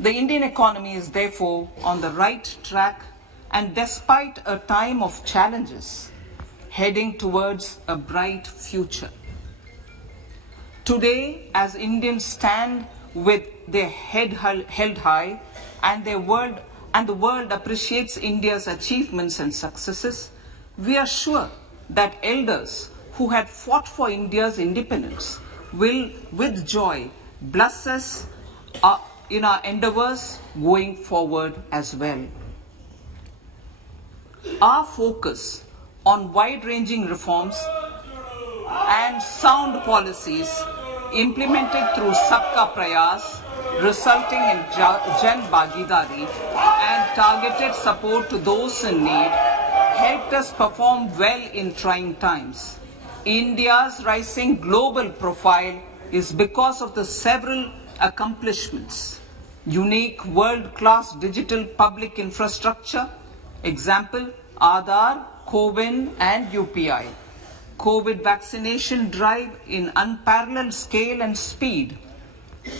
The Indian economy is therefore on the right track, and despite a time of challenges, heading towards a bright future. Today, as Indians stand with their head held high and the world appreciates India's achievements and successes, we are sure that elders who had fought for India's independence will, with joy, bless us in our endeavors going forward as well. Our focus on wide-ranging reforms and sound policies implemented through Sabka Prayas, resulting in Jan Bhagidari and targeted support to those in need, helped us perform well in trying times. India's rising global profile is because of the several accomplishments: unique world-class digital public infrastructure, example Aadhaar, CoWIN and UPI, COVID vaccination drive in unparalleled scale and speed,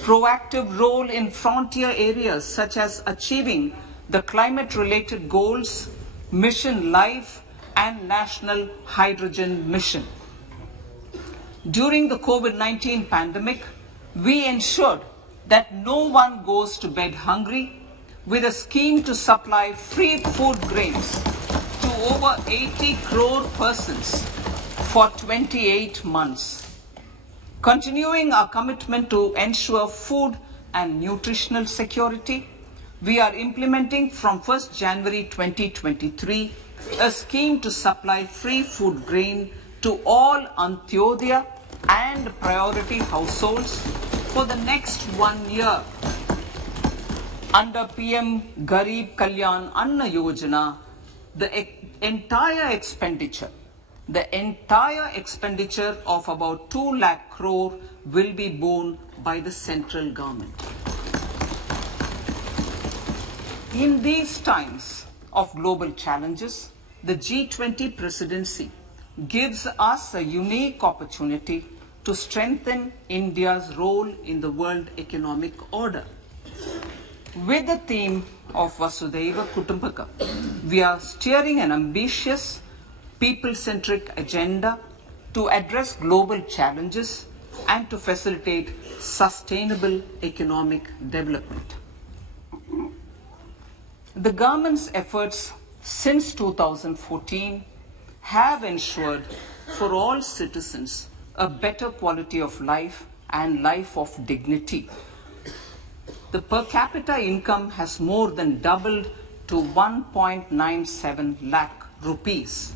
proactive role in frontier areas such as achieving the climate-related goals, Mission Life and National Hydrogen Mission. During the COVID-19 pandemic, we ensured that no one goes to bed hungry with a scheme to supply free food grains to over 80 crore persons for 28 months. Continuing our commitment to ensure food and nutritional security, we are implementing from 1st January 2023 a scheme to supply free food grain to all Antyodaya and priority households for the next 1 year. Under PM Garib Kalyan Anna Yojana, the entire expenditure of about 2 lakh crore will be borne by the central government. In these times of global challenges, the G20 presidency gives us a unique opportunity to strengthen India's role in the world economic order. With the theme of Vasudhaiva Kutumbakam, we are steering an ambitious, people-centric agenda to address global challenges and to facilitate sustainable economic development. The government's efforts since 2014 have ensured for all citizens a better quality of life and life of dignity. The per capita income has more than doubled to 1.97 lakh rupees.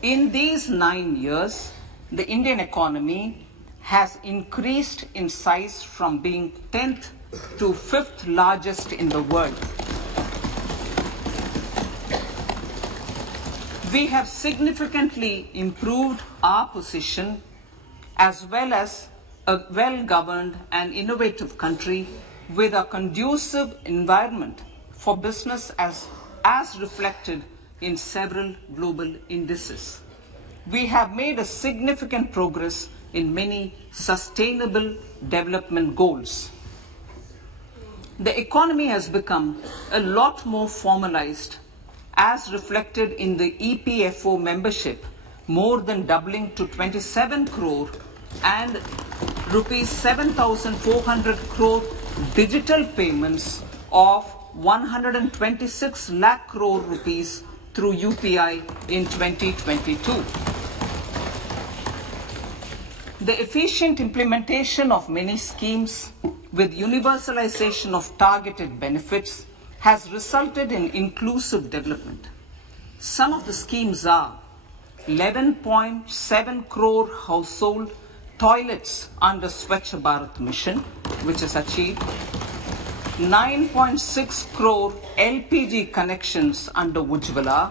In these 9 years, the Indian economy has increased in size from being 10th to 5th largest in the world. We have significantly improved our position as well as a well-governed and innovative country with a conducive environment for business as reflected in several global indices. We have made a significant progress in many sustainable development goals. The economy has become a lot more formalized as reflected in the EPFO membership, more than doubling to 27 crore and rupees 7,400 crore digital payments of 126 lakh crore rupees through UPI in 2022. The efficient implementation of many schemes with universalization of targeted benefits has resulted in inclusive development. Some of the schemes are 11.7 crore household toilets under Swachh Bharat Mission, which is achieved, 9.6 crore LPG connections under Ujjwala,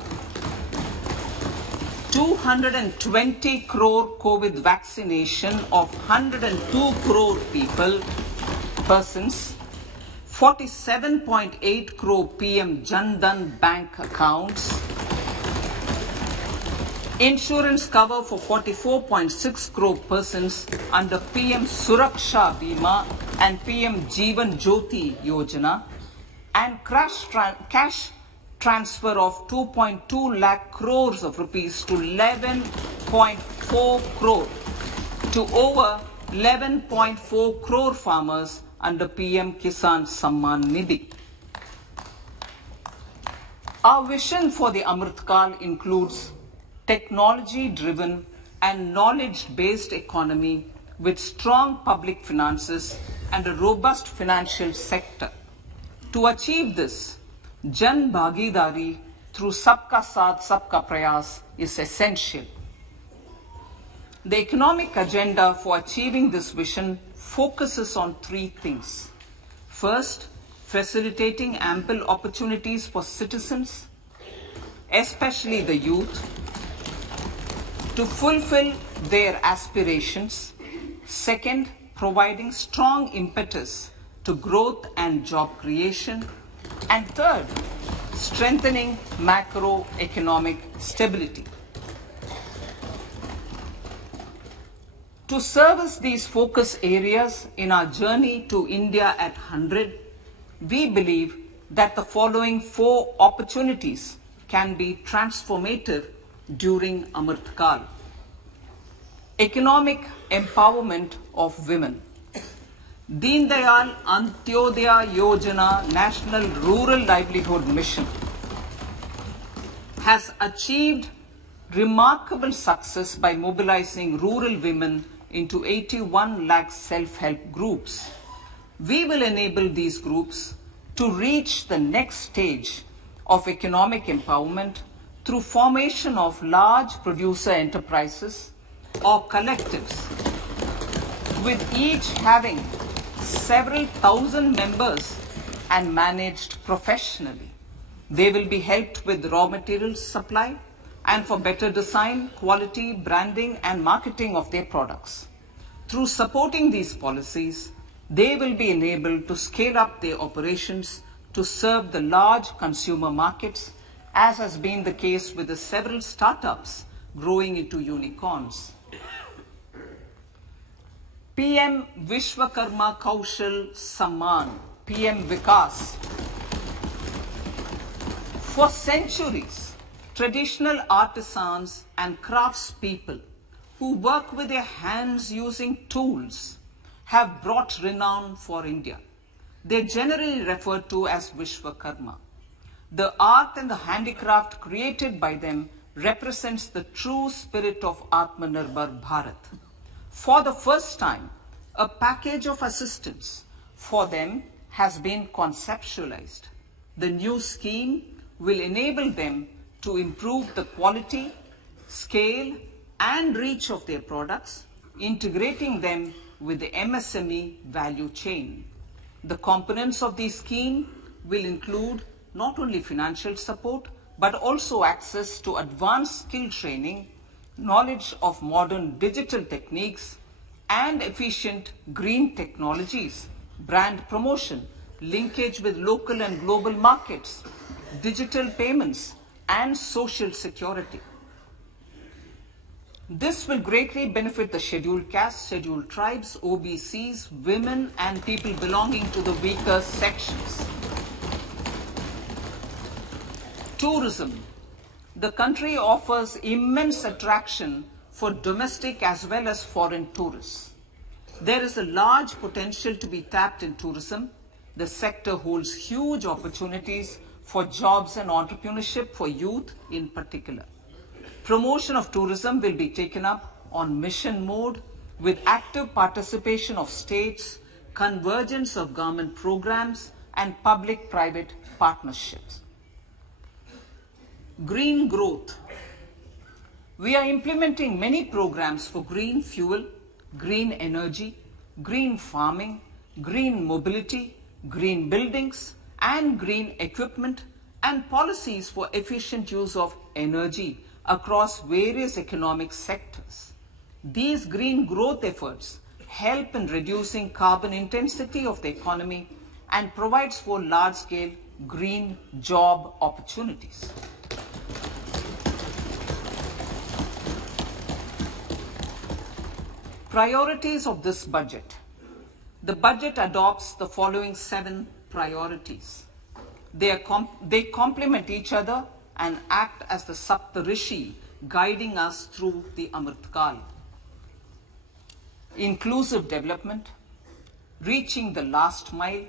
220 crore COVID vaccination of 102 crore persons, 47.8 crore PM Jan Dhan bank accounts, Insurance cover for 44.6 crore persons under PM Suraksha Bima and PM Jeevan Jyoti Yojana, and cash transfer of 2.2 lakh crores of rupees to 11.4 crore to over 11.4 crore farmers under PM Kisan Samman Nidhi. Our vision for the Amrit Kal includes technology-driven and knowledge-based economy with strong public finances and a robust financial sector. To achieve this, Jan Bhagidari through Sabka Saath Sabka Prayas is essential. The economic agenda for achieving this vision focuses on three things. First, facilitating ample opportunities for citizens, especially the youth, to fulfill their aspirations. Second, providing strong impetus to growth and job creation. And third, strengthening macroeconomic stability. To service these focus areas in our journey to India at 100, we believe that the following four opportunities can be transformative during Amrit Kal. Economic empowerment of women. Deen Dayal Antyodaya Yojana National Rural Livelihood Mission has achieved remarkable success by mobilizing rural women into 81 lakh self-help groups. We will enable these groups to reach the next stage of economic empowerment through formation of large producer enterprises or collectives, with each having several thousand members and managed professionally. They will be helped with raw materials supply and for better design, quality, branding and marketing of their products. Through supporting these policies, they will be enabled to scale up their operations to serve the large consumer markets, as has been the case with the several startups growing into unicorns. PM Vishwakarma Kaushal Samman, PM Vikas. For centuries, traditional artisans and craftspeople who work with their hands using tools have brought renown for India. They are generally referred to as Vishwakarma. The art and the handicraft created by them represents the true spirit of Atmanirbhar Bharat. For the first time, a package of assistance for them has been conceptualized. The new scheme will enable them to improve the quality, scale, and reach of their products, integrating them with the MSME value chain. The components of the scheme will include not only financial support, but also access to advanced skill training, knowledge of modern digital techniques, and efficient green technologies, brand promotion, linkage with local and global markets, digital payments, and social security. This will greatly benefit the scheduled castes, scheduled tribes, OBCs, women, and people belonging to the weaker sections. Tourism. The country offers immense attraction for domestic as well as foreign tourists. There is a large potential to be tapped in tourism. The sector holds huge opportunities for jobs and entrepreneurship for youth in particular. Promotion of tourism will be taken up on mission mode with active participation of states, convergence of government programs, and public-private partnerships. Green growth. We are implementing many programs for green fuel, green energy, green farming, green mobility, green buildings, and green equipment, and policies for efficient use of energy across various economic sectors. These green growth efforts help in reducing carbon intensity of the economy and provides for large-scale green job opportunities. Priorities of this budget. The budget adopts the following 7 priorities. They complement each other and act as the Saptarishi guiding us through the Amritkal. Inclusive development, reaching the last mile,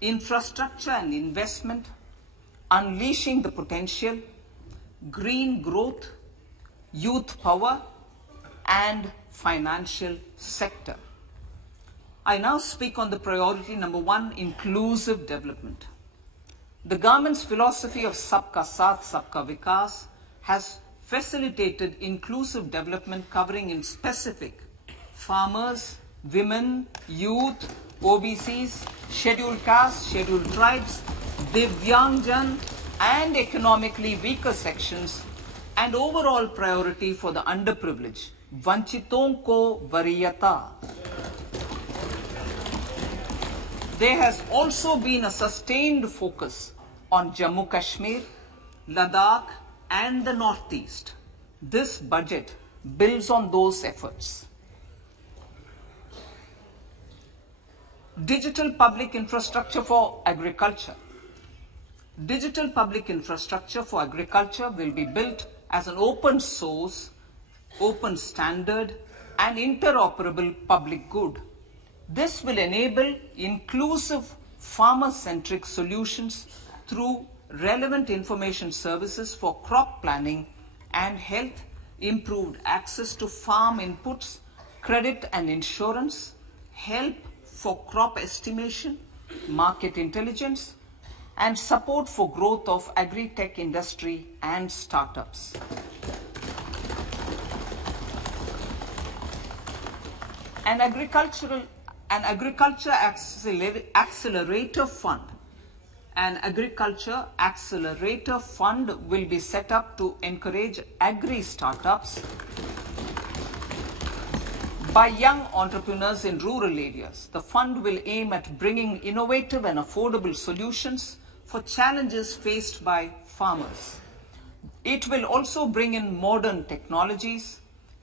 infrastructure and investment, unleashing the potential, green growth, youth power, and financial sector. I now speak on the priority number 1, inclusive development. The government's philosophy of Sabka Saath, Sabka Vikas has facilitated inclusive development covering in specific farmers, women, youth, OBCs, scheduled castes, scheduled tribes, Divyangjan, and economically weaker sections, and overall priority for the underprivileged. Vanchiton ko variyata. There has also been a sustained focus on Jammu Kashmir, Ladakh, and the Northeast. This budget builds on those efforts. Digital public infrastructure for agriculture. Digital public infrastructure for agriculture will be built as an open source, open standard, and interoperable public good. This will enable inclusive farmer-centric solutions through relevant information services for crop planning and health, improved access to farm inputs, credit and insurance, help for crop estimation, market intelligence, and support for growth of agri-tech industry and startups. An agriculture accelerator fund. An agriculture accelerator fund will be set up to encourage agri startups by young entrepreneurs in rural areas. The fund will aim at bringing innovative and affordable solutions for challenges faced by farmers. It will also bring in modern technologies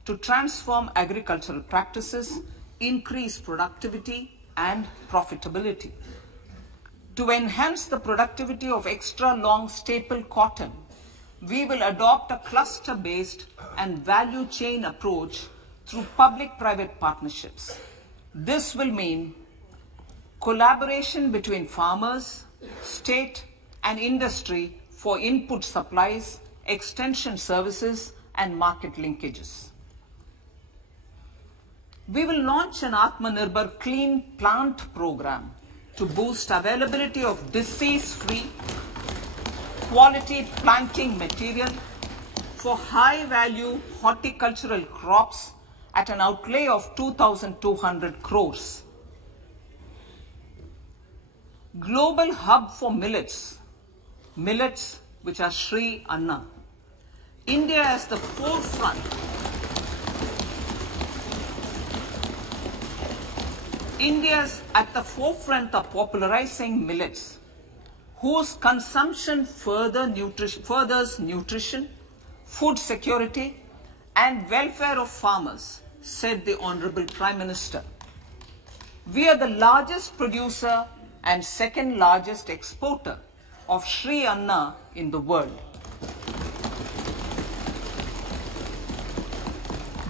to transform agricultural practices, increase productivity and profitability. To enhance the productivity of extra long staple cotton, we will adopt a cluster-based and value chain approach through public-private partnerships. This will mean collaboration between farmers, state, and industry for input supplies, extension services, and market linkages. We will launch an Atmanirbhar Clean Plant program to boost availability of disease-free, quality planting material for high-value horticultural crops at an outlay of 2,200 crores. Global hub for millets which are Sri Anna. India is the forefront. India is at the forefront of popularizing millets, whose consumption furthers nutrition, food security, and welfare of farmers, said the Honorable Prime Minister. We are the largest producer and second largest exporter of Sri Anna in the world.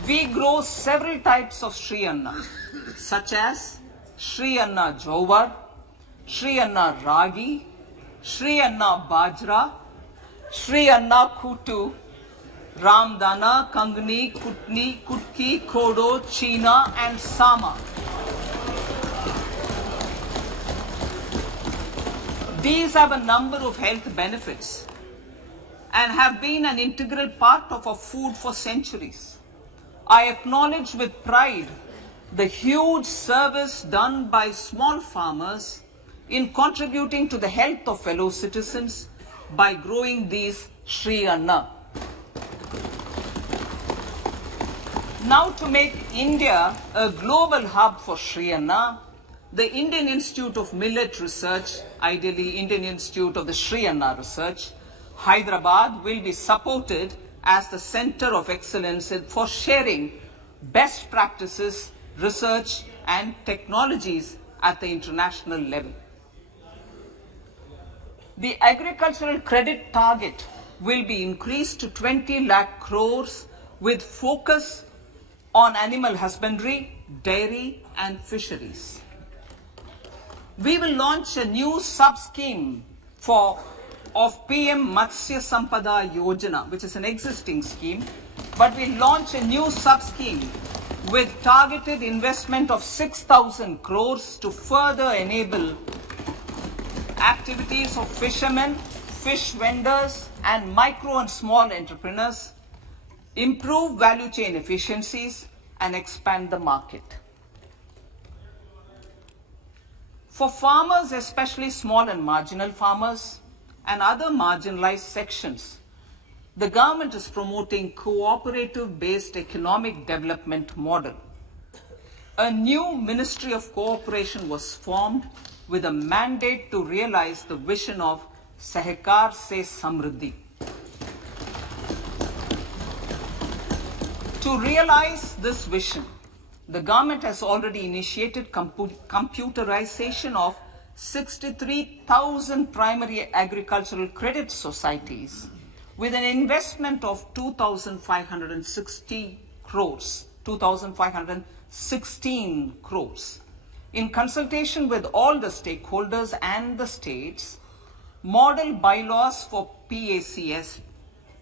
We grow several types of Sri Anna, such as Sri Anna Jowar, Sri Anna Ragi, Sri Anna Bajra, Sri Anna Kutu, Ramdana, Kangni, Kutni, Kutki, Kodo, China, and Sama. These have a number of health benefits and have been an integral part of our food for centuries. I acknowledge with pride the huge service done by small farmers in contributing to the health of fellow citizens by growing these Sri Anna. Now, to make India a global hub for Sri Anna, the Indian Institute of Millet Research, ideally Indian Institute of the Sri Anna Research, Hyderabad, will be supported as the center of excellence for sharing best practices, research and technologies at the international level. The agricultural credit target will be increased to 20 lakh crores with focus on animal husbandry, dairy and fisheries. We will launch a new sub-scheme of PM Matsya Sampada Yojana, which is an existing scheme, but we launch a new sub-scheme with targeted investment of 6,000 crores to further enable activities of fishermen, fish vendors and micro and small entrepreneurs, improve value chain efficiencies and expand the market. For farmers, especially small and marginal farmers and other marginalized sections, the government is promoting cooperative-based economic development model. A new Ministry of Cooperation was formed with a mandate to realize the vision of Sahakar Se Samriddhi. To realize this vision, the government has already initiated computerization of 63,000 primary agricultural credit societies with an investment of 2,516 crores. In consultation with all the stakeholders and the states, model bylaws for PACS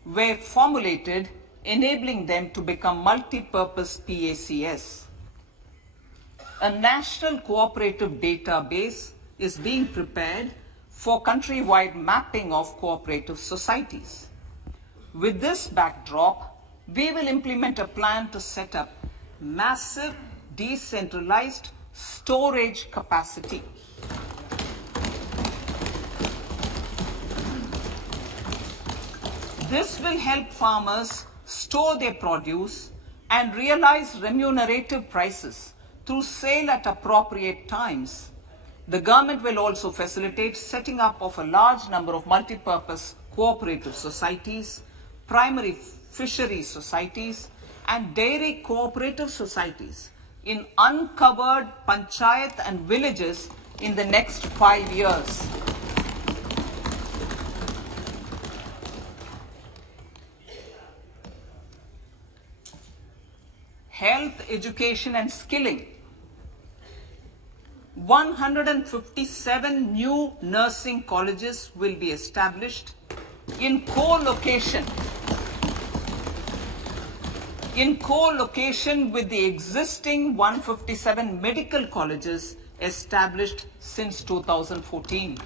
were formulated, enabling them to become multi-purpose PACS. A national cooperative database is being prepared for countrywide mapping of cooperative societies. With this backdrop, we will implement a plan to set up massive decentralized storage capacity. This will help farmers store their produce and realize remunerative prices through sale at appropriate times. The government will also facilitate setting up of a large number of multi-purpose cooperative societies, primary fishery societies, and dairy cooperative societies in uncovered panchayat and villages in the next 5 years. Health, education and skilling. 157 new nursing colleges will be established in co-location with the existing 157 medical colleges established since 2014.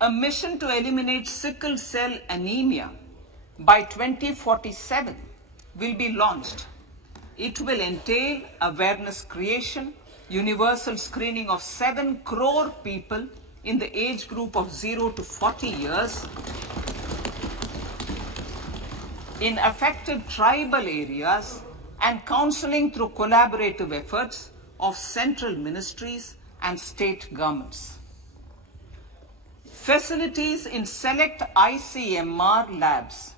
A mission to eliminate sickle cell anemia by 2047 will be launched. It will entail awareness creation, universal screening of 7 crore people in the age group of 0 to 40 years in affected tribal areas and counseling through collaborative efforts of central ministries and state governments. Facilities in select ICMR labs,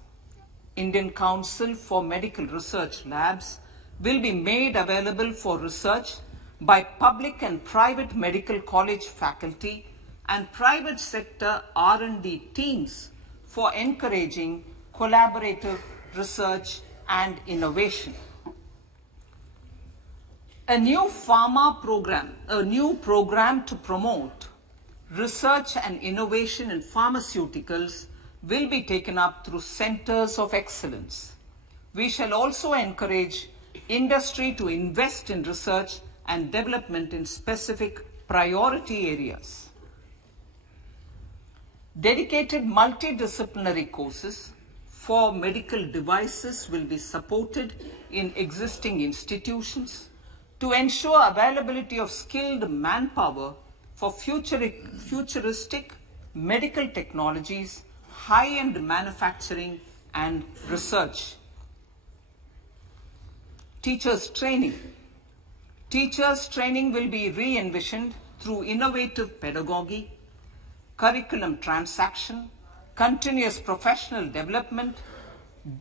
Indian Council for Medical Research Labs, will be made available for research by public and private medical college faculty and private sector R&D teams for encouraging collaborative research and innovation. A new program to promote research and innovation in pharmaceuticals will be taken up through centers of excellence. We shall also encourage industry to invest in research and development in specific priority areas. Dedicated multidisciplinary courses for medical devices will be supported in existing institutions to ensure availability of skilled manpower for futuristic medical technologies, high-end manufacturing and research. Teachers training. Teachers training will be re-envisioned through innovative pedagogy, curriculum transaction, continuous professional development,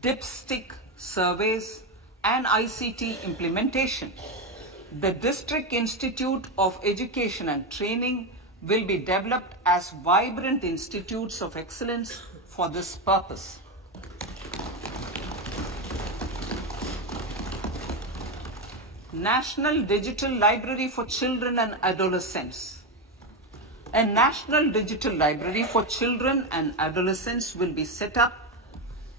dipstick surveys, and ICT implementation. The District Institute of Education and Training will be developed as vibrant institutes of excellence for this purpose. National Digital Library for Children and Adolescents. A National Digital Library for Children and Adolescents will be set up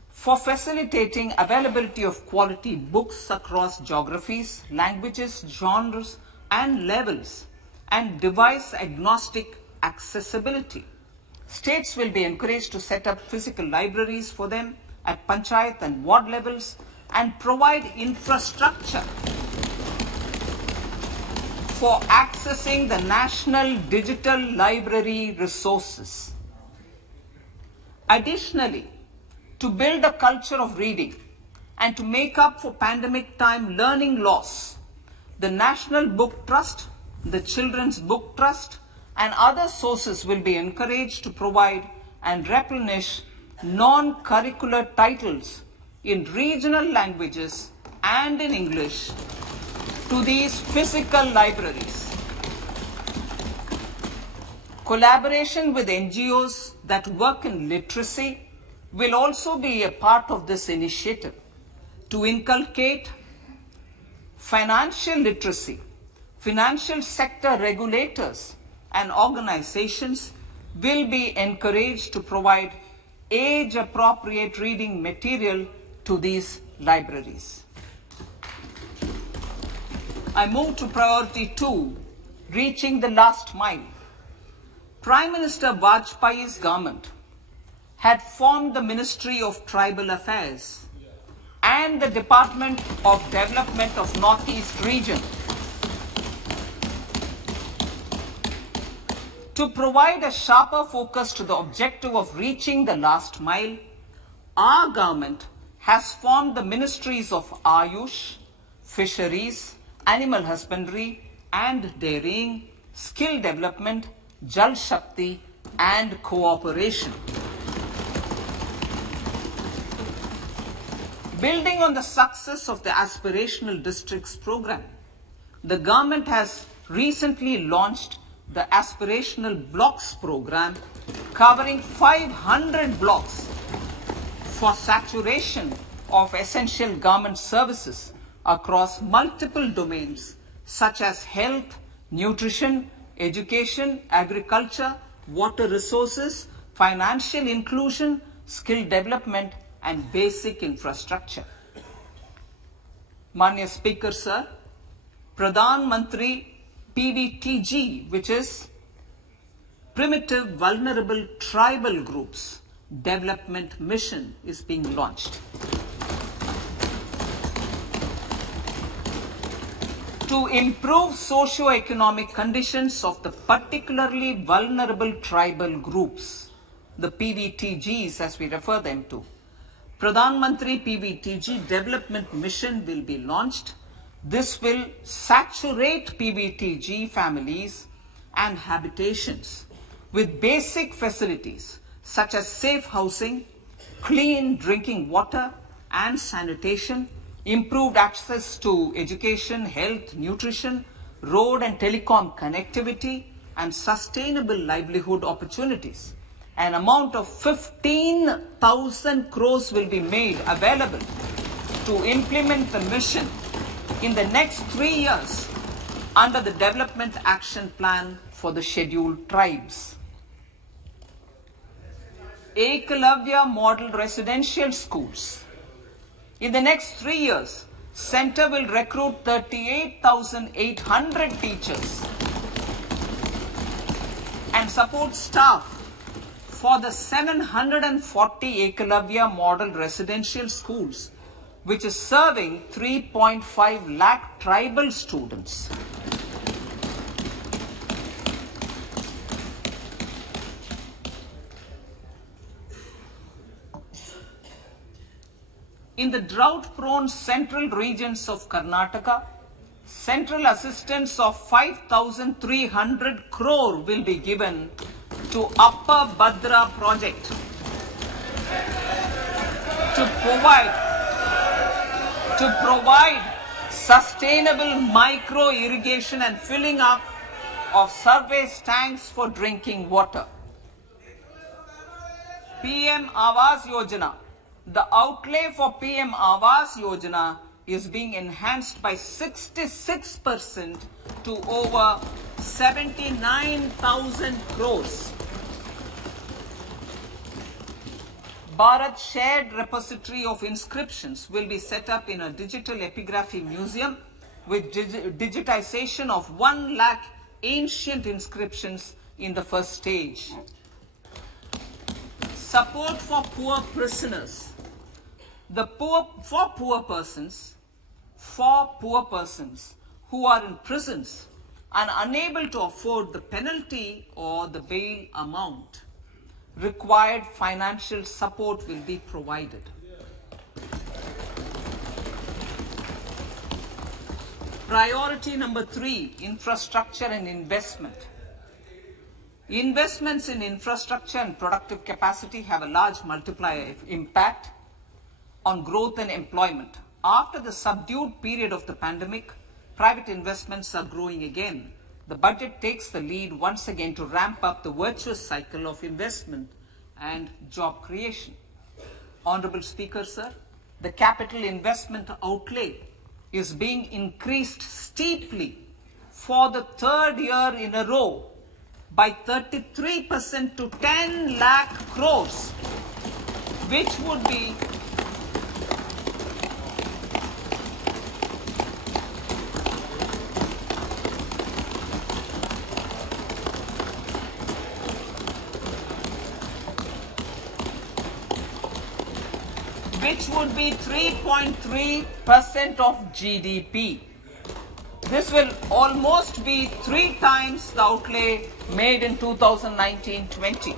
for facilitating availability of quality books across geographies, languages, genres, and levels, and device-agnostic accessibility. States will be encouraged to set up physical libraries for them at panchayat and ward levels and provide infrastructure for accessing the National Digital Library resources. Additionally, to build a culture of reading and to make up for pandemic time learning loss, the National Book Trust, the Children's Book Trust, and other sources will be encouraged to provide and replenish non-curricular titles in regional languages and in English to these physical libraries. Collaboration with NGOs that work in literacy will also be a part of this initiative to inculcate financial literacy. Financial sector regulators and organizations will be encouraged to provide age-appropriate reading material to these libraries. I move to priority 2, reaching the last mile. Prime Minister Vajpayee's government had formed the Ministry of Tribal Affairs and the Department of Development of Northeast Region to provide a sharper focus to the objective of reaching the last mile. Our government has formed the Ministries of Ayush, Fisheries, Animal Husbandry and Dairying, Skill Development, Jal Shakti and Cooperation. Building on the success of the Aspirational Districts program, the government has recently launched the Aspirational Blocks program covering 500 blocks for saturation of essential government services across multiple domains such as health, nutrition, education, agriculture, water resources, financial inclusion, skill development, and basic infrastructure. Manya Speaker, Sir, Pradhan Mantri PVTG, which is Primitive Vulnerable Tribal Groups Development Mission, is being launched. To improve socio-economic conditions of the particularly vulnerable tribal groups, the PVTGs as we refer them to, Pradhan Mantri PVTG Development Mission will be launched. This will saturate PVTG families and habitations with basic facilities such as safe housing, clean drinking water and sanitation, improved access to education, health, nutrition, road and telecom connectivity, and sustainable livelihood opportunities. An amount of 15,000 crores will be made available to implement the mission in the next 3 years under the Development Action Plan for the Scheduled Tribes. Ekalavya Model Residential Schools. In the next 3 years, Center will recruit 38,800 teachers and support staff for the 740 Ekalavya Model Residential Schools, which is serving 3.5 lakh tribal students. In the drought-prone central regions of Karnataka, central assistance of 5,300 crore will be given to Upper Bhadra project to to provide sustainable micro irrigation and filling up of surface tanks for drinking water. PM Awas Yojana. The outlay for PM Awas Yojana is being enhanced by 66% to over 79,000 crores. Bharat Shared Repository of Inscriptions will be set up in a digital epigraphy museum with digitization of 1 lakh ancient inscriptions in the first stage. Support for poor prisoners. For poor persons who are in prisons and unable to afford the penalty or the bail amount, required financial support will be provided. Priority number 3, infrastructure and investment. Investments in infrastructure and productive capacity have a large multiplier impact on growth and employment. After the subdued period of the pandemic, private investments are growing again. The budget takes the lead once again to ramp up the virtuous cycle of investment and job creation. Honorable Speaker, sir, the capital investment outlay is being increased steeply for the 3rd year in a row by 33% to 10 lakh crores, which would be which would be 3.3% of GDP. This will almost be 3 times the outlay made in 2019-20.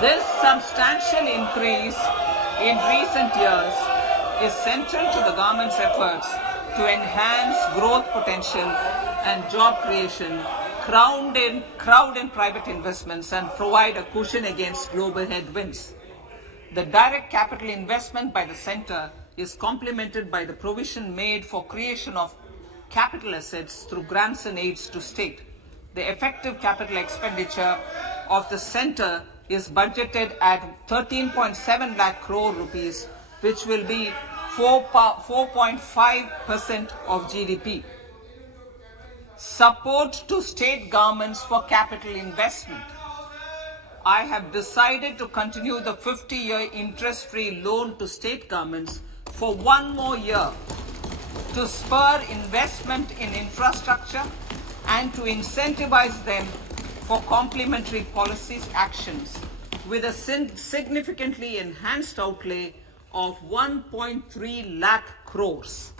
This substantial increase in recent years is central to the government's efforts to enhance growth potential and job creation, crowd in private investments, and provide a cushion against global headwinds. The direct capital investment by the center is complemented by the provision made for creation of capital assets through grants and aids to state. The effective capital expenditure of the center is budgeted at 13.7 lakh crore rupees, which will be 4.5% of GDP. Support to state governments for capital investment. I have decided to continue the 50-year interest-free loan to state governments for 1 more year to spur investment in infrastructure and to incentivize them for complementary policies actions with a significantly enhanced outlay of 1.3 lakh crores.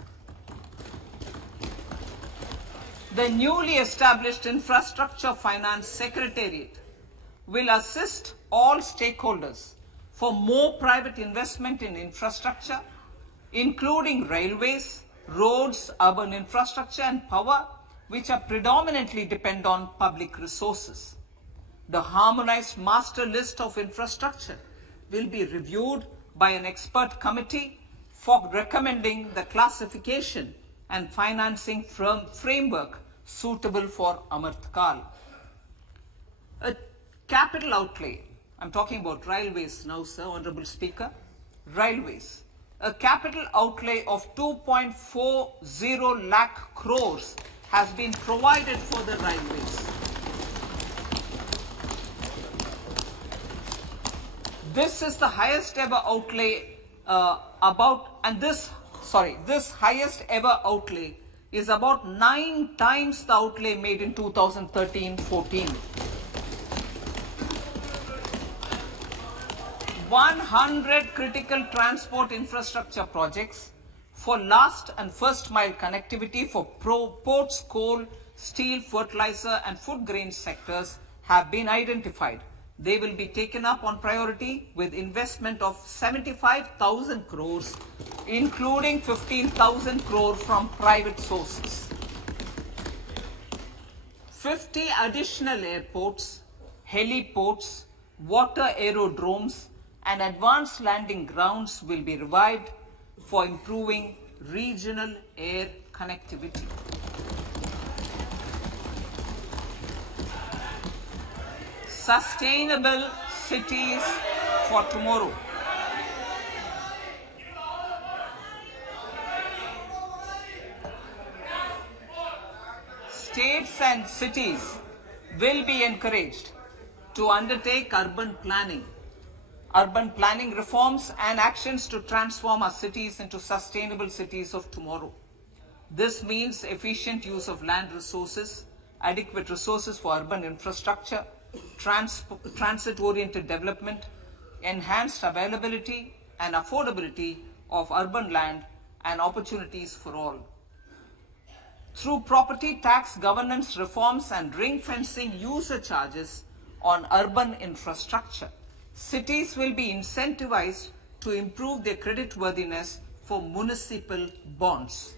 The newly established Infrastructure Finance Secretariat will assist all stakeholders for more private investment in infrastructure, including railways, roads, urban infrastructure and power, which are predominantly depend on public resources. The harmonized master list of infrastructure will be reviewed by an expert committee for recommending the classification and financing framework suitable for Amrit Kal. A capital outlay, I'm talking about railways now, sir, Honorable Speaker. Railways. A capital outlay of 2.40 lakh crores has been provided for the railways. This is the highest ever outlay this highest ever outlay is about 9 times the outlay made in 2013-14. 100 critical transport infrastructure projects for last and first mile connectivity for ports, coal, steel, fertilizer and food grain sectors have been identified. They will be taken up on priority with investment of 75,000 crores, including 15,000 crore from private sources. 50 additional airports, heliports, water aerodromes, and advanced landing grounds will be revived for improving regional air connectivity. Sustainable cities for tomorrow. States and cities will be encouraged to undertake urban planning reforms and actions to transform our cities into sustainable cities of tomorrow. This means efficient use of land resources, adequate resources for urban infrastructure, transit-oriented development, enhanced availability and affordability of urban land and opportunities for all. Through property tax governance reforms and ring-fencing user charges on urban infrastructure, cities will be incentivized to improve their creditworthiness for municipal bonds.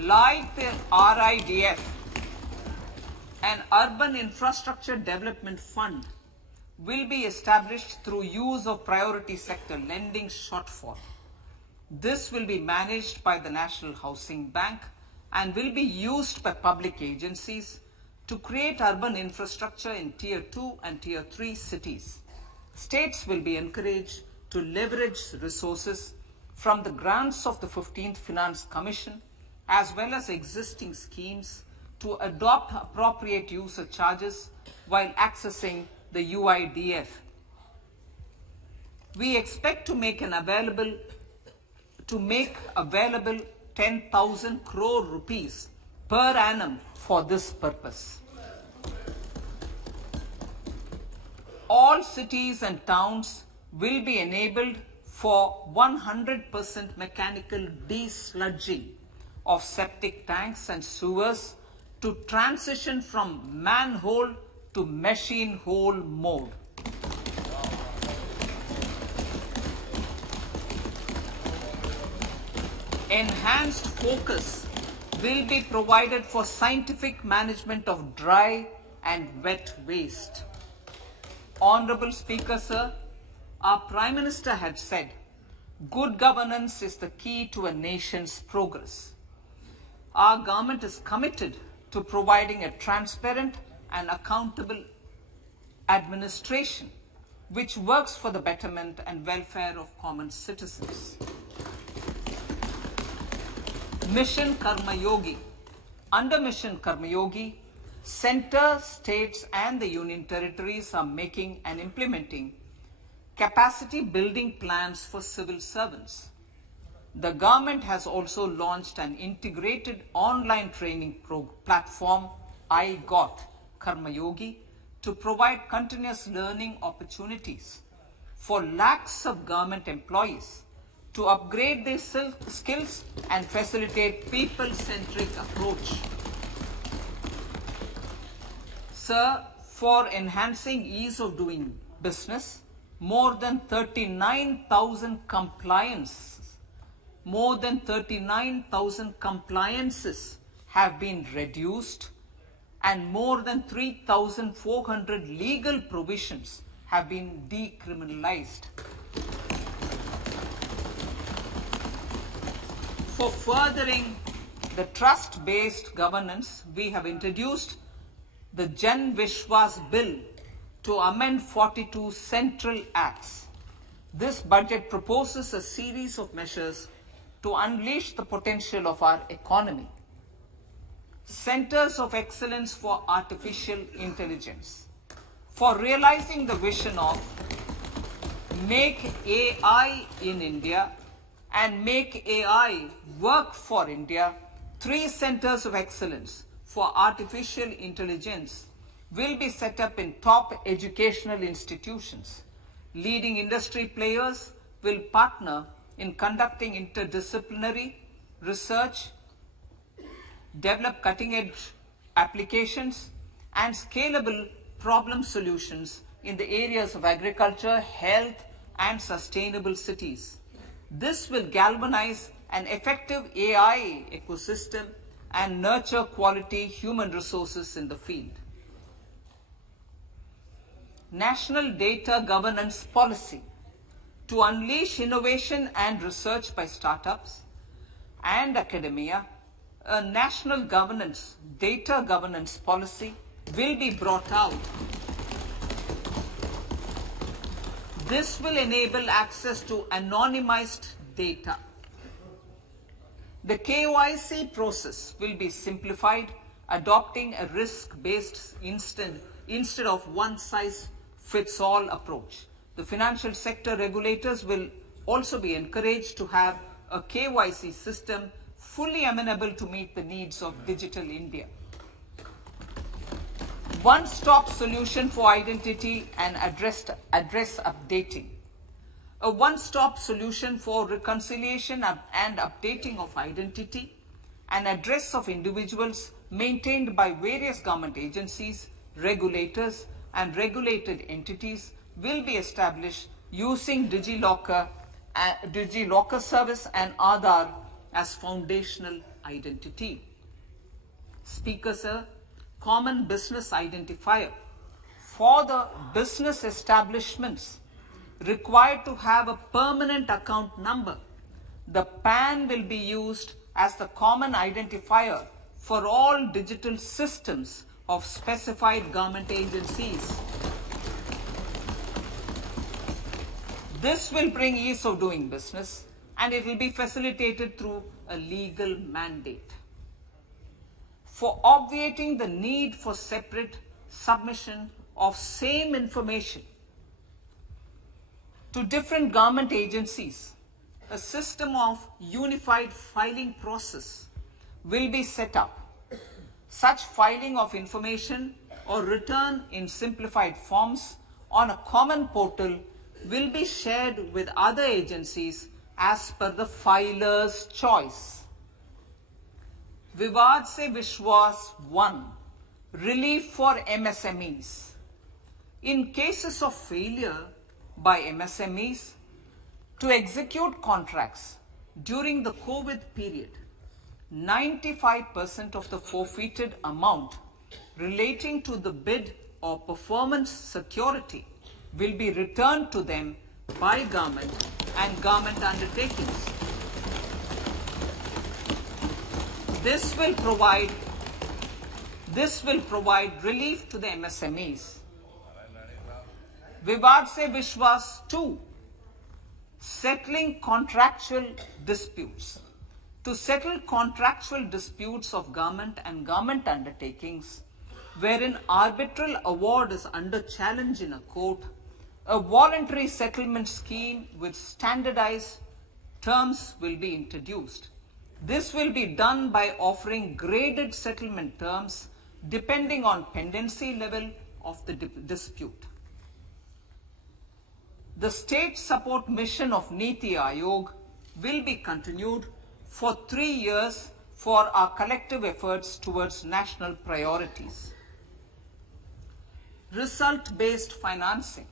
Like the RIDF, an Urban Infrastructure Development Fund will be established through use of priority sector lending shortfall. This will be managed by the National Housing Bank and will be used by public agencies to create urban infrastructure in Tier 2 and Tier 3 cities. States will be encouraged to leverage resources from the grants of the 15th Finance Commission as well as existing schemes to adopt appropriate user charges while accessing the UIDF. We expect to make available 10,000 crore rupees per annum for this purpose. All cities and towns will be enabled for 100% mechanical desludging of septic tanks and sewers to transition from manhole to machine hole mode. Enhanced focus will be provided for scientific management of dry and wet waste. Honorable Speaker, sir, our Prime Minister had said, good governance is the key to a nation's progress. Our government is committed to providing a transparent and accountable administration which works for the betterment and welfare of common citizens. Mission Karma Yogi. Under Mission Karma Yogi, Centre, states and the Union territories are making and implementing capacity building plans for civil servants. The government has also launched an integrated online training platform, I Got Karma Yogi, to provide continuous learning opportunities for lakhs of government employees to upgrade their skills and facilitate people-centric approach. Sir, for enhancing ease of doing business, more than 39,000 compliances have been reduced and more than 3,400 legal provisions have been decriminalized. For furthering the trust-based governance, we have introduced the Jan Vishwas Bill to amend 42 central acts. This budget proposes a series of measures to unleash the potential of our economy. Centers of Excellence for Artificial Intelligence. For realizing the vision of Make AI in India and Make AI Work for India, 3 Centers of Excellence for Artificial Intelligence will be set up in top educational institutions. Leading industry players will partner in conducting interdisciplinary research, develop cutting-edge applications, and scalable problem solutions in the areas of agriculture, health, and sustainable cities. This will galvanize an effective AI ecosystem and nurture quality human resources in the field. National Data Governance Policy to unleash innovation and research by startups and academia. A national data governance policy will be brought out. This will enable access to anonymized data. The KYC process will be simplified, adopting a risk-based instead of one-size-fits-all approach. The financial sector regulators will also be encouraged to have a KYC system fully amenable to meet the needs of digital India. One-stop solution for identity and address updating. A one-stop solution for reconciliation and updating of identity and address of individuals maintained by various government agencies, regulators, and regulated entities will be established using DigiLocker service and Aadhaar as foundational identity. Speaker, sir, common business identifier. For the business establishments required to have a permanent account number, the PAN will be used as the common identifier for all digital systems of specified government agencies. This will bring ease of doing business, and it will be facilitated through a legal mandate. For obviating the need for separate submission of same information to different government agencies, a system of unified filing process will be set up. Such filing of information or return in simplified forms on a common portal will be shared with other agencies as per the filer's choice. Vivad se Vishwas 1. Relief for MSMEs. In cases of failure by MSMEs to execute contracts during the COVID period, 95% of the forfeited amount relating to the bid or performance security will be returned to them by government and government undertakings. This will provide relief to the MSMEs. Vivad se Vishwas 2. Settling contractual disputes. To settle contractual disputes of government and government undertakings, wherein arbitral award is under challenge in a court, a voluntary settlement scheme with standardized terms will be introduced. This will be done by offering graded settlement terms depending on pendency level of the dispute. The state support mission of Niti Aayog will be continued for 3 years for our collective efforts towards national priorities. Result-based financing.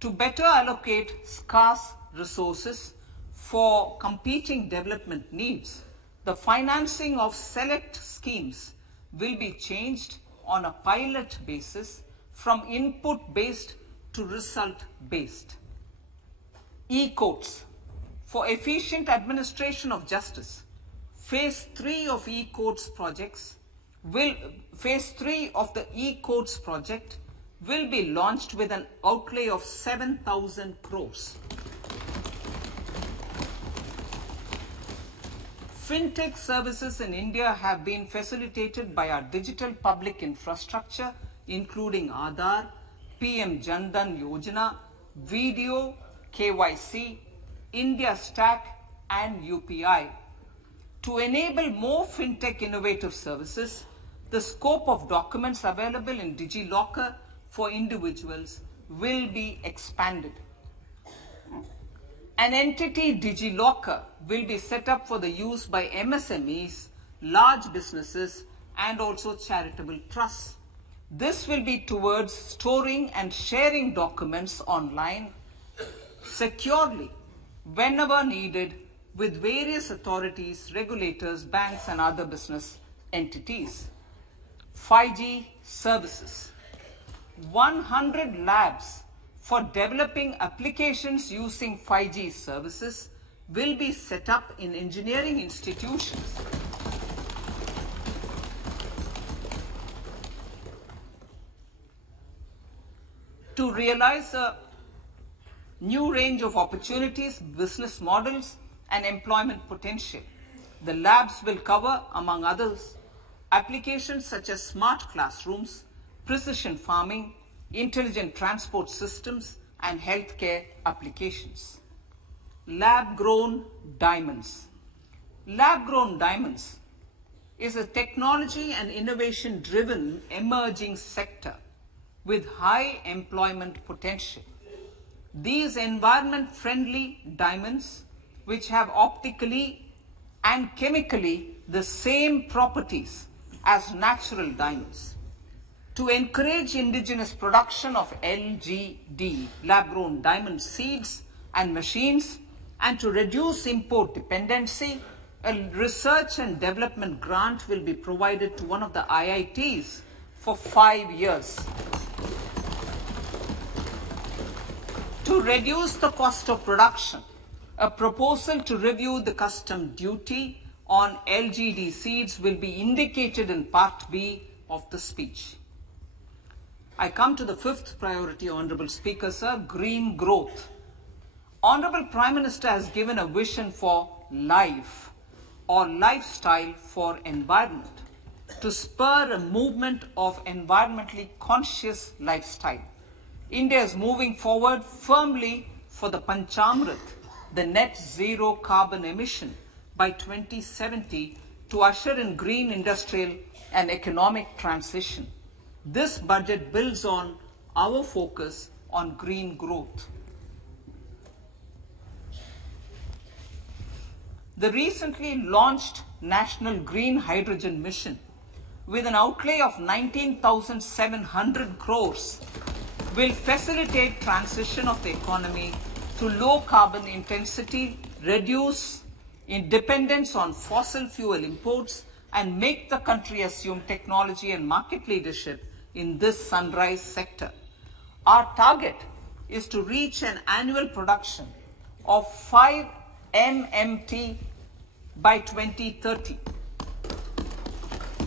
To better allocate scarce resources for competing development needs, the financing of select schemes will be changed on a pilot basis from input-based to result-based. E-courts. For efficient administration of justice, Phase 3 of the e-courts project will be launched with an outlay of 7,000 crores. Fintech services in India have been facilitated by our digital public infrastructure, including Aadhaar, PM Jan Dhan Yojana, Video, KYC, India Stack, and UPI. To enable more fintech innovative services, the scope of documents available in DigiLocker for individuals will be expanded. An entity DigiLocker will be set up for the use by MSMEs, large businesses, and also charitable trusts. This will be towards storing and sharing documents online securely whenever needed with various authorities, regulators, banks, and other business entities. 5G services. 100 labs for developing applications using 5G services will be set up in engineering institutions. To realize a new range of opportunities, business models, and employment potential. The labs will cover, among others, applications such as smart classrooms, precision farming, intelligent transport systems, and healthcare applications. Lab-grown diamonds. Lab-grown diamonds is a technology and innovation-driven emerging sector with high employment potential. These environment-friendly diamonds, which have optically and chemically the same properties as natural diamonds. To encourage indigenous production of LGD, lab-grown diamond seeds and machines, and to reduce import dependency, a research and development grant will be provided to one of the IITs for 5 years. To reduce the cost of production, a proposal to review the custom duty on LGD seeds will be indicated in Part B of the speech. I come to the fifth priority, Honorable Speaker, sir, green growth. Honorable Prime Minister has given a vision for life or lifestyle for environment to spur a movement of environmentally conscious lifestyle. India is moving forward firmly for the Panchamrit, the net zero carbon emission by 2070 to usher in green industrial and economic transition. This budget builds on our focus on green growth. The recently launched National Green Hydrogen Mission, with an outlay of 19,700 crores, will facilitate transition of the economy to low carbon intensity, reduce dependence on fossil fuel imports, and make the country assume technology and market leadership in this sunrise sector. Our target is to reach an annual production of 5 MMT by 2030.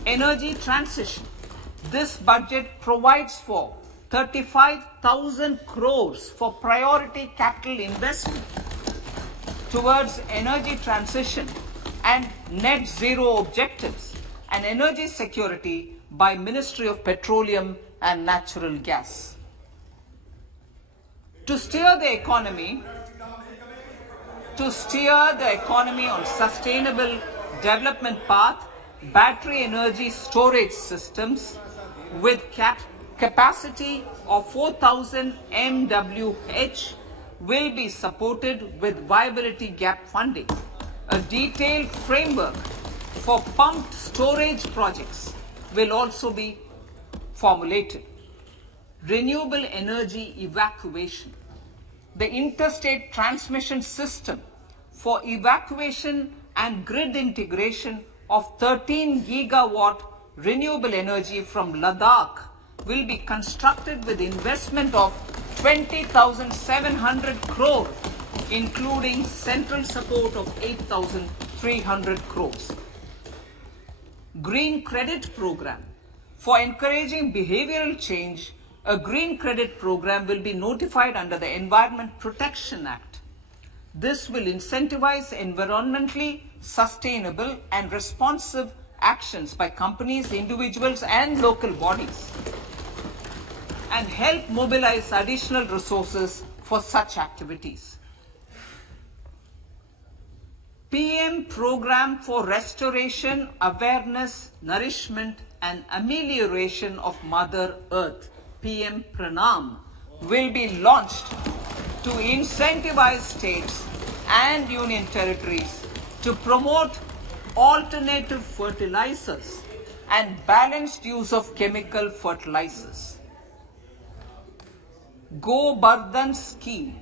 Energy transition. This budget provides for 35,000 crores for priority capital investment towards energy transition and net zero objectives and energy security by Ministry of Petroleum and Natural Gas. To steer the economy on sustainable development path, battery energy storage systems with capacity of 4,000 MWH will be supported with viability gap funding. A detailed framework for pumped storage projects will also be formulated. Renewable energy evacuation. The interstate transmission system for evacuation and grid integration of 13 gigawatt renewable energy from Ladakh will be constructed with investment of 20,700 crore, including central support of 8,300 crores. Green Credit Program. For encouraging behavioral change, a green credit program will be notified under the Environment Protection Act. This will incentivize environmentally sustainable and responsive actions by companies, individuals, and local bodies, and help mobilize additional resources for such activities. PM Program for Restoration, Awareness, Nourishment, and Amelioration of Mother Earth, PM Pranam, will be launched to incentivize states and union territories to promote alternative fertilizers and balanced use of chemical fertilizers. Go Bardhan scheme.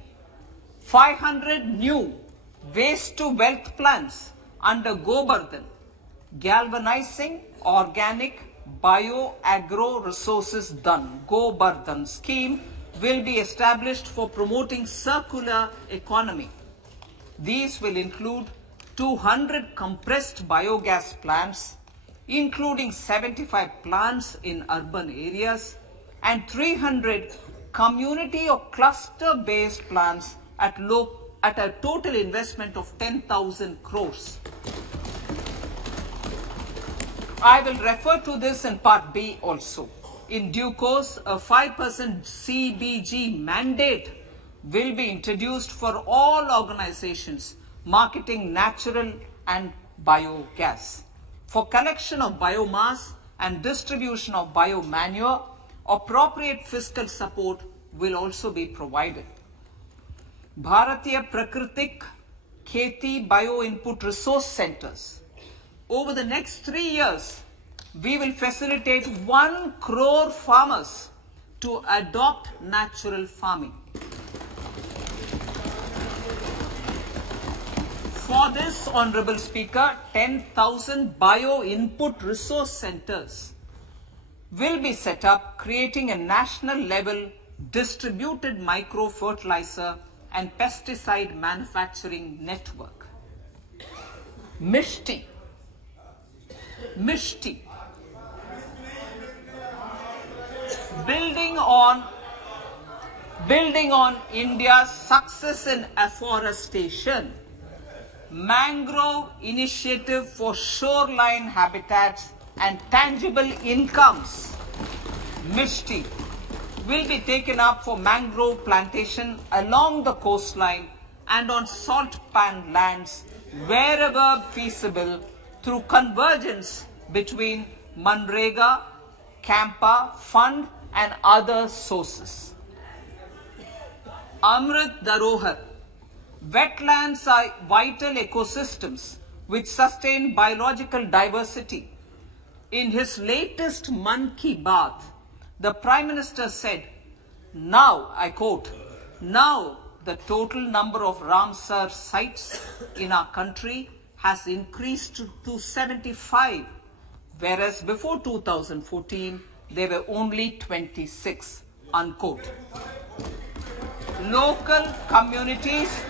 500 new waste to wealth plants under Go Bardhan, galvanizing organic bio-agro resources done. Go Bardhan scheme will be established for promoting circular economy. These will include 200 compressed biogas plants, including 75 plants in urban areas and 300 community or cluster-based plants at a total investment of 10,000 crores. I will refer to this in part B also. In due course, a 5% CBG mandate will be introduced for all organizations marketing natural and biogas. For collection of biomass and distribution of biomanure, appropriate fiscal support will also be provided. Bharatiya Prakritik Kheti Bio Input Resource Centers. Over the next 3 years, we will facilitate 1 crore farmers to adopt natural farming. For this, Honorable Speaker, 10,000 bio input resource centers will be set up, creating a national level distributed micro fertilizer and pesticide manufacturing network. Mishti. Building on India's success in afforestation, mangrove initiative for shoreline habitats and tangible incomes, Mishti, will be taken up for mangrove plantation along the coastline and on salt pan lands wherever feasible through convergence between Manrega, Campa, Fund and other sources. Amrit Dharohar. Wetlands are vital ecosystems which sustain biological diversity. In his latest Mann Ki Baat, the Prime Minister said, now, I quote, now the total number of Ramsar sites in our country has increased to 75, whereas before 2014, there were only 26, unquote. Local communities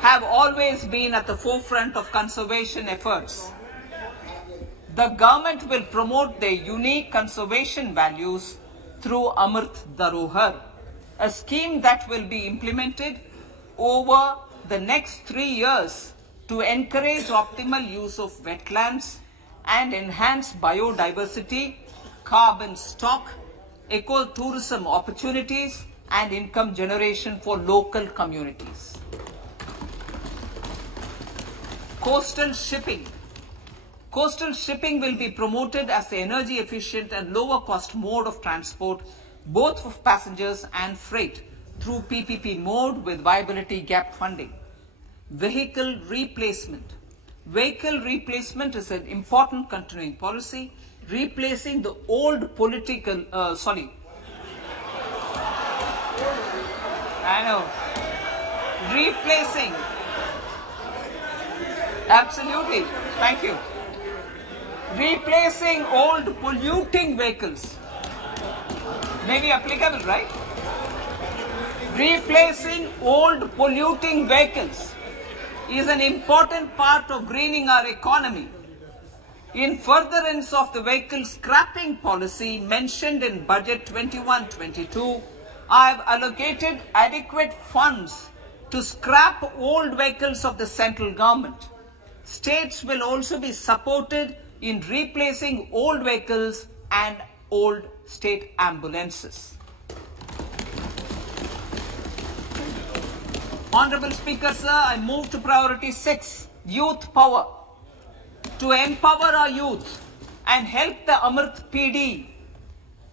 have always been at the forefront of conservation efforts. The government will promote their unique conservation values through Amrit Dharohar, a scheme that will be implemented over the next 3 years to encourage optimal use of wetlands and enhance biodiversity, carbon stock, ecotourism opportunities, and income generation for local communities. Coastal shipping. Coastal shipping will be promoted as the energy efficient and lower cost mode of transport, both for passengers and freight, through PPP mode with viability gap funding. Vehicle replacement. Vehicle replacement is an important continuing policy, replacing the old political, replacing, absolutely, thank you. Replacing old polluting vehicles. May be applicable, right? Replacing old polluting vehicles is an important part of greening our economy. In furtherance of the vehicle scrapping policy mentioned in Budget 21-22, I have allocated adequate funds to scrap old vehicles of the central government. States will also be supported in replacing old vehicles and old state ambulances. Honorable Speaker, sir, I move to priority 6, youth power. To empower our youth and help the Amrit PD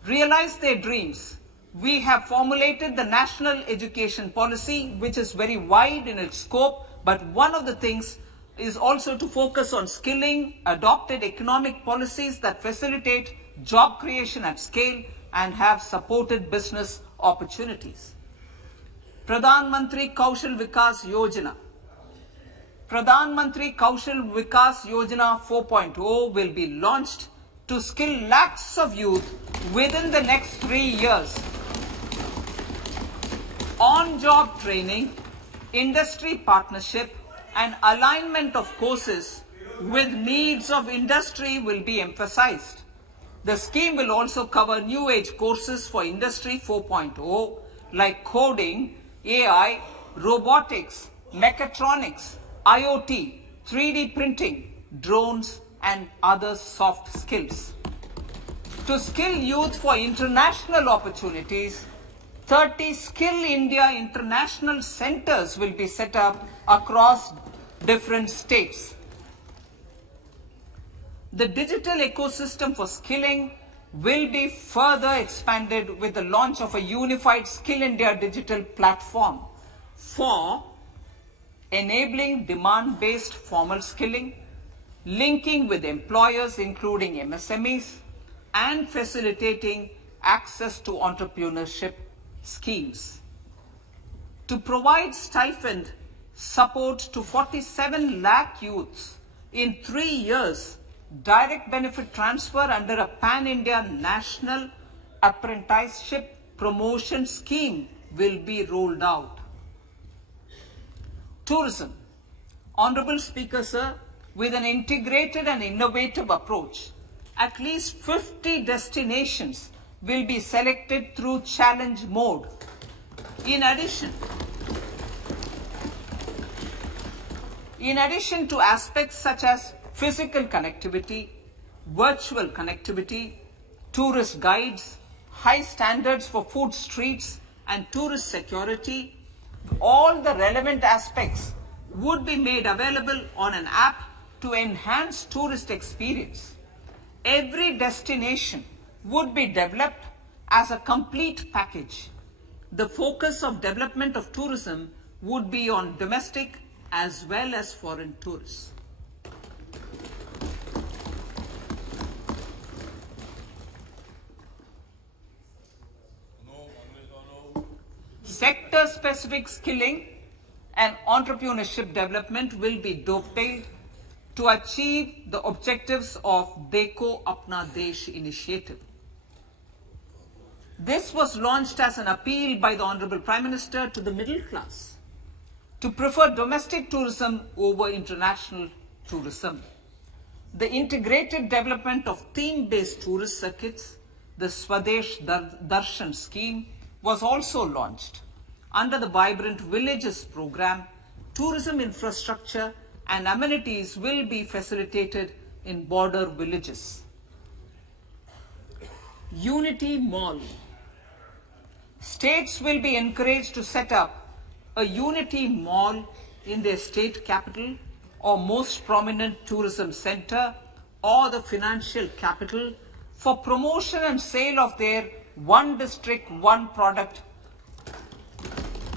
realize their dreams, we have formulated the National Education Policy, which is very wide in its scope, but one of the things is also to focus on skilling, adopted economic policies that facilitate job creation at scale and have supported business opportunities. Pradhan Mantri Kaushal Vikas Yojana. Pradhan Mantri Kaushal Vikas Yojana 4.0 will be launched to skill lakhs of youth within the next 3 years. On-job training, industry partnership, and alignment of courses with needs of industry will be emphasized. The scheme will also cover new age courses for Industry 4.0 like coding, AI, robotics, mechatronics, IoT, 3D printing, drones, and other soft skills. To skill youth for international opportunities, 30 Skill India International Centers will be set up across different states. The digital ecosystem for skilling will be further expanded with the launch of a unified Skill India digital platform for enabling demand-based formal skilling, linking with employers including MSMEs, and facilitating access to entrepreneurship schemes. To provide stipend support to 47 lakh youths in 3 years, direct benefit transfer under a pan-India national apprenticeship promotion scheme will be rolled out. Tourism. Honorable Speaker, sir, with an integrated and innovative approach, at least 50 destinations will be selected through challenge mode. In addition to aspects such as physical connectivity, virtual connectivity, tourist guides, high standards for food streets, and tourist security, all the relevant aspects would be made available on an app to enhance tourist experience. Every destination would be developed as a complete package. The focus of development of tourism would be on domestic as well as foreign tourists. Sector-specific skilling and entrepreneurship development will be dovetailed to achieve the objectives of Dekho Apna Desh initiative. This was launched as an appeal by the Honorable Prime Minister to the middle class to prefer domestic tourism over international tourism. The integrated development of theme-based tourist circuits, the Swadesh Darshan scheme, was also launched. Under the Vibrant Villages program, tourism infrastructure and amenities will be facilitated in border villages. Unity Mall. States will be encouraged to set up a Unity Mall in their state capital or most prominent tourism center or the financial capital for promotion and sale of their one district, one product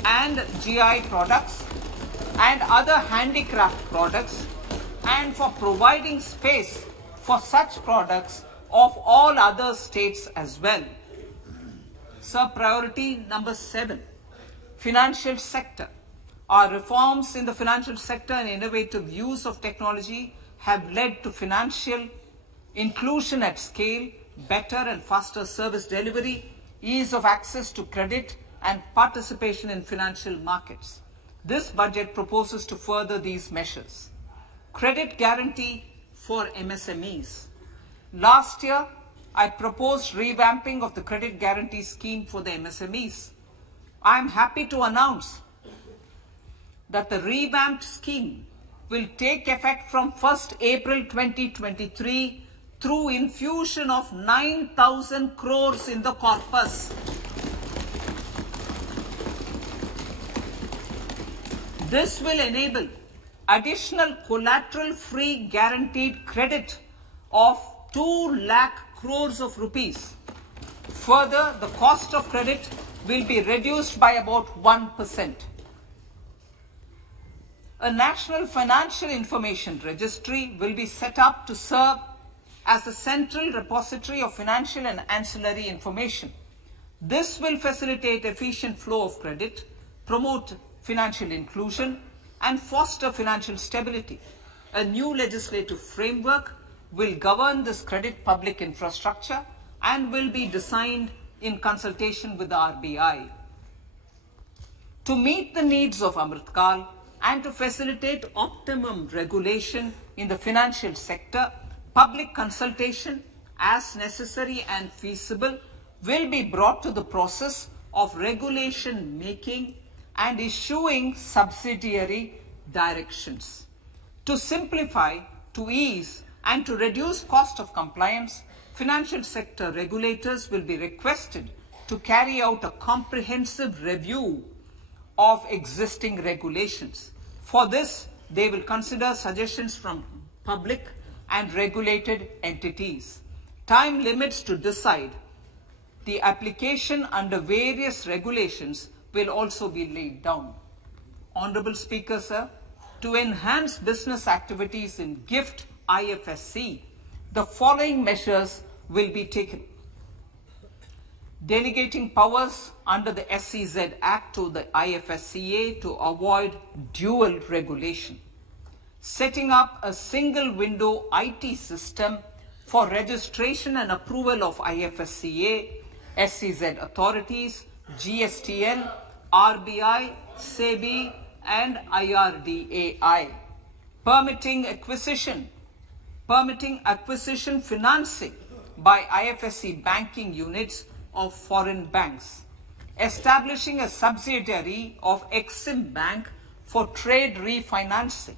and GI products and other handicraft products, and for providing space for such products of all other states as well. Sir, priority number 7, financial sector. Our reforms in the financial sector and innovative use of technology have led to financial inclusion at scale, better and faster service delivery, ease of access to credit, and participation in financial markets. This budget proposes to further these measures. Credit guarantee for MSMEs. Last year, I proposed revamping of the credit guarantee scheme for the MSMEs. I am happy to announce that the revamped scheme will take effect from 1st April 2023 through infusion of 9,000 crores in the corpus. This will enable additional collateral-free guaranteed credit of 2 lakh crores of rupees. Further, the cost of credit will be reduced by about 1%. A national financial information registry will be set up to serve as a central repository of financial and ancillary information. This will facilitate efficient flow of credit, promote financial inclusion, and foster financial stability. A new legislative framework will govern this credit public infrastructure and will be designed in consultation with the RBI. To meet the needs of Amritkal and to facilitate optimum regulation in the financial sector, public consultation, as necessary and feasible, will be brought to the process of regulation making and issuing subsidiary directions. To simplify, to ease, and to reduce cost of compliance, financial sector regulators will be requested to carry out a comprehensive review of existing regulations. For this, they will consider suggestions from public and regulated entities. Time limits to decide the application under various regulations will also be laid down. Honorable Speaker, sir, to enhance business activities in GIFT IFSC, the following measures will be taken. Delegating powers under the SEZ Act to the IFSCA to avoid dual regulation. Setting up a single window IT system for registration and approval of IFSCA, SEZ authorities, GSTN, RBI, SEBI, and IRDAI. Permitting acquisition financing by IFSC banking units of foreign banks. Establishing a subsidiary of Exim Bank for trade refinancing.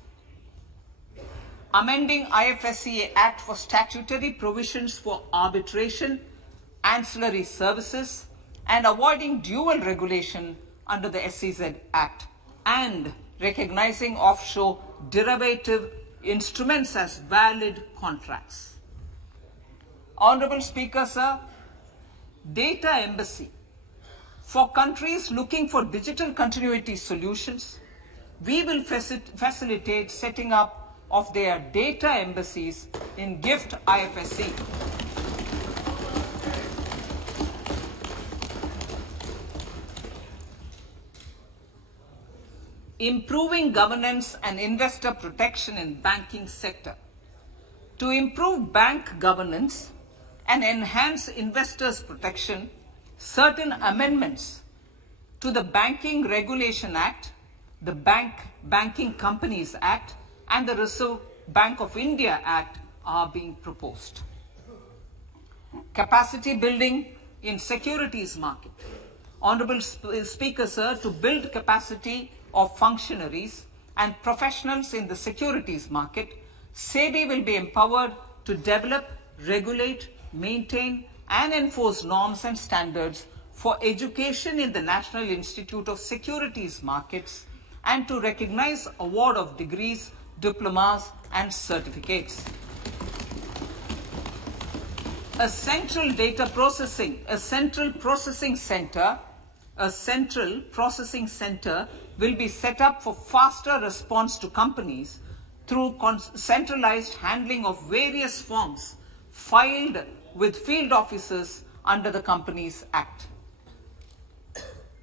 Amending IFSCA Act for statutory provisions for arbitration, ancillary services, and avoiding dual regulation under the SEZ Act, and recognizing offshore derivative instruments as valid contracts. Honorable Speaker, sir, Data Embassy. For countries looking for digital continuity solutions, we will facilitate setting up of their data embassies in GIFT IFSC. Improving governance and investor protection in banking sector. To improve bank governance and enhance investors' protection, certain amendments to the Banking Regulation Act, the Banking Companies Act, and the Reserve Bank of India Act are being proposed. Capacity building in securities market. Honorable Speaker, sir, to build capacity of functionaries and professionals in the securities market, SEBI will be empowered to develop, regulate, maintain, and enforce norms and standards for education in the National Institute of Securities Markets and to recognize award of degrees, diplomas, and certificates. A central processing center will be set up for faster response to companies through centralized handling of various forms filed with field officers under the Companies Act.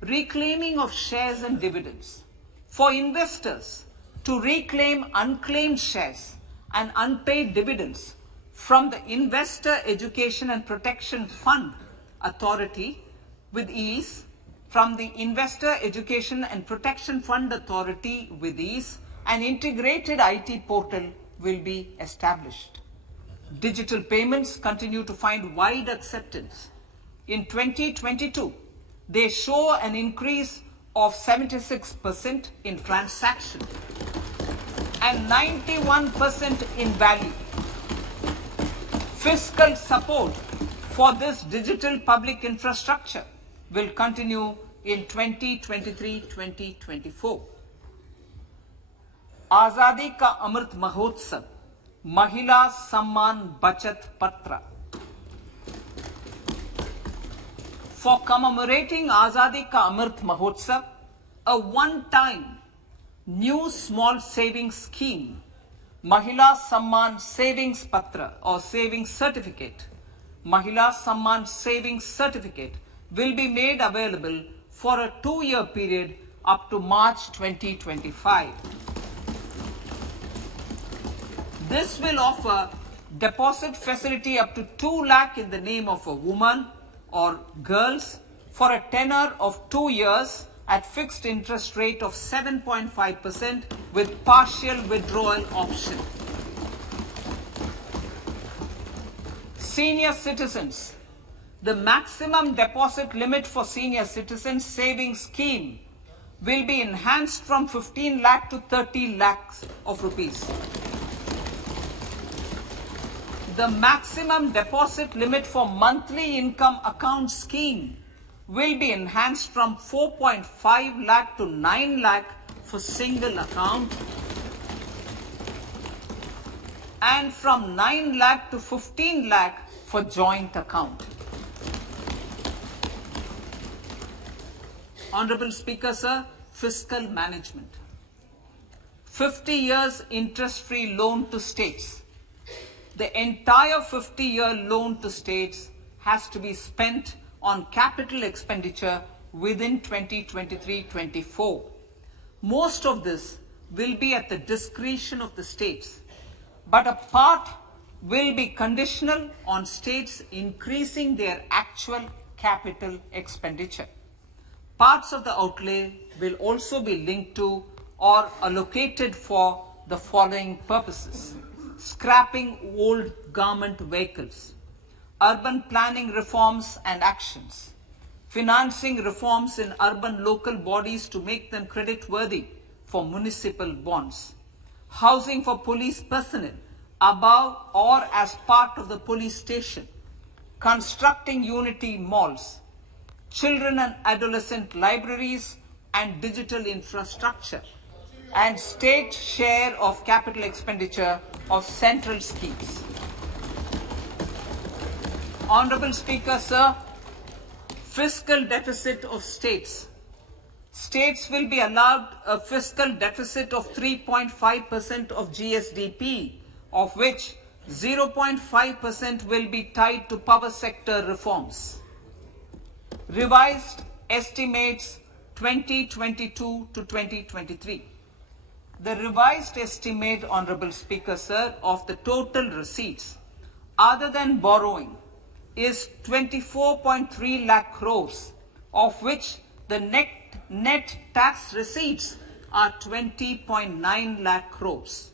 Reclaiming of shares and dividends. For investors to reclaim unclaimed shares and unpaid dividends from the Investor Education and Protection Fund Authority with ease, from the Investor Education and Protection Fund Authority with ease, an integrated IT portal will be established. Digital payments continue to find wide acceptance. In 2022, they show an increase of 76% in transaction and 91% in value. Fiscal support for this digital public infrastructure will continue in 2023-2024. Azadi Ka Amrit Mahotsav, Mahila Samman Bachat Patra. For commemorating Azadi Ka Amrit Mahotsav, a one-time new small savings scheme, Mahila Samman Savings Patra or Savings Certificate, Mahila Samman Savings Certificate will be made available for a 2-year period up to March 2025. This will offer deposit facility up to 2 lakh in the name of a woman or girls for a tenure of 2 years at fixed interest rate of 7.5% with partial withdrawal option. Senior citizens. The maximum deposit limit for senior citizens savings scheme will be enhanced from 15 lakh to 30 lakhs of rupees. The maximum deposit limit for monthly income account scheme will be enhanced from 4.5 lakh to 9 lakh for single account and from 9 lakh to 15 lakh for joint account. Honorable Speaker, sir, fiscal management. 50 years interest-free loan to states. The entire 50-year loan to states has to be spent on capital expenditure within 2023-24. Most of this will be at the discretion of the states, but a part will be conditional on states increasing their actual capital expenditure. Parts of the outlay will also be linked to or allocated for the following purposes: scrapping old government vehicles, urban planning reforms and actions, financing reforms in urban local bodies to make them credit-worthy for municipal bonds, housing for police personnel above or as part of the police station, constructing unity malls, children and adolescent libraries and digital infrastructure, and state share of capital expenditure of central schemes. Honorable Speaker, sir, fiscal deficit of states. States will be allowed a fiscal deficit of 3.5% of GSDP, of which 0.5% will be tied to power sector reforms. Revised estimates 2022 to 2023. The revised estimate, Honorable Speaker, sir, of the total receipts other than borrowing is 24.3 lakh crores, of which the net tax receipts are 20.9 lakh crores.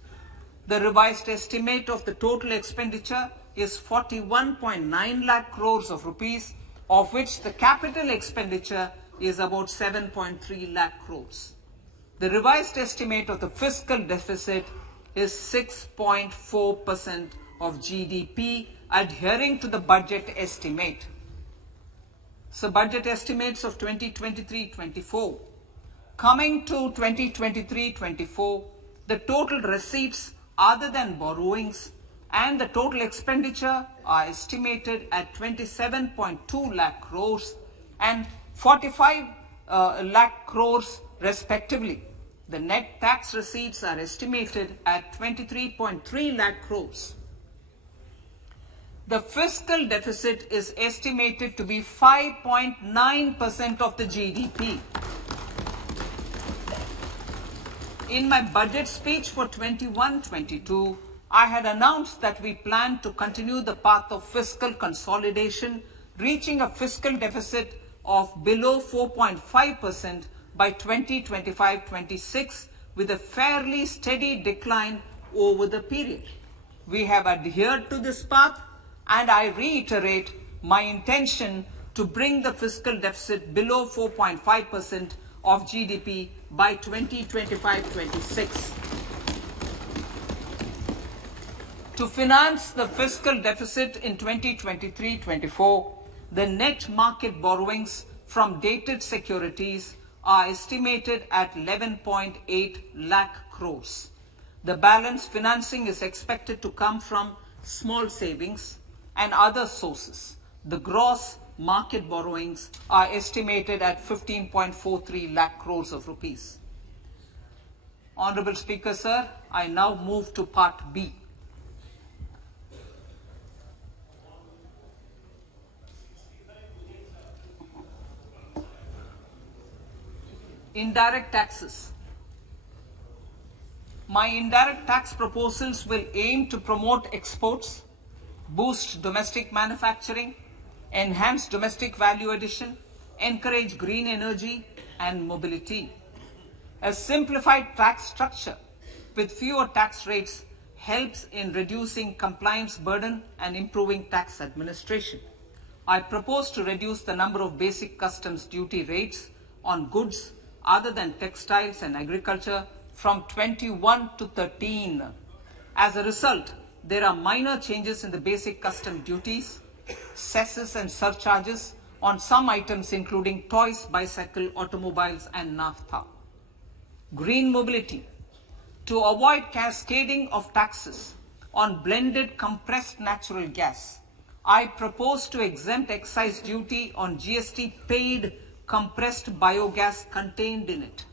The revised estimate of the total expenditure is 41.9 lakh crores of rupees, of which the capital expenditure is about 7.3 lakh crores. The revised estimate of the fiscal deficit is 6.4% of GDP, adhering to the budget estimate. So budget estimates of 2023-24. Coming to 2023-24, the total receipts other than borrowings and the total expenditure are estimated at 27.2 lakh crores and 45 lakh crores respectively. The net tax receipts are estimated at 23.3 lakh crores. The fiscal deficit is estimated to be 5.9% of the GDP. In my budget speech for 21-22, I had announced that we plan to continue the path of fiscal consolidation, reaching a fiscal deficit of below 4.5% by 2025-26 with a fairly steady decline over the period. We have adhered to this path, and I reiterate my intention to bring the fiscal deficit below 4.5% of GDP by 2025-26. To finance the fiscal deficit in 2023-24, the net market borrowings from dated securities are estimated at 11.8 lakh crores. The balance financing is expected to come from small savings and other sources. The gross market borrowings are estimated at 15.43 lakh crores of rupees. Honorable Speaker, sir, I now move to Part B. Indirect taxes. My indirect tax proposals will aim to promote exports, boost domestic manufacturing, enhance domestic value addition, encourage green energy and mobility. A simplified tax structure with fewer tax rates helps in reducing compliance burden and improving tax administration. I propose to reduce the number of basic customs duty rates on goods other than textiles and agriculture from 21 to 13. As a result, there are minor changes in the basic custom duties, cesses and surcharges on some items including toys, bicycle, automobiles and naphtha. Green mobility. To avoid cascading of taxes on blended compressed natural gas, I propose to exempt excise duty on GST paid compressed biogas contained in it.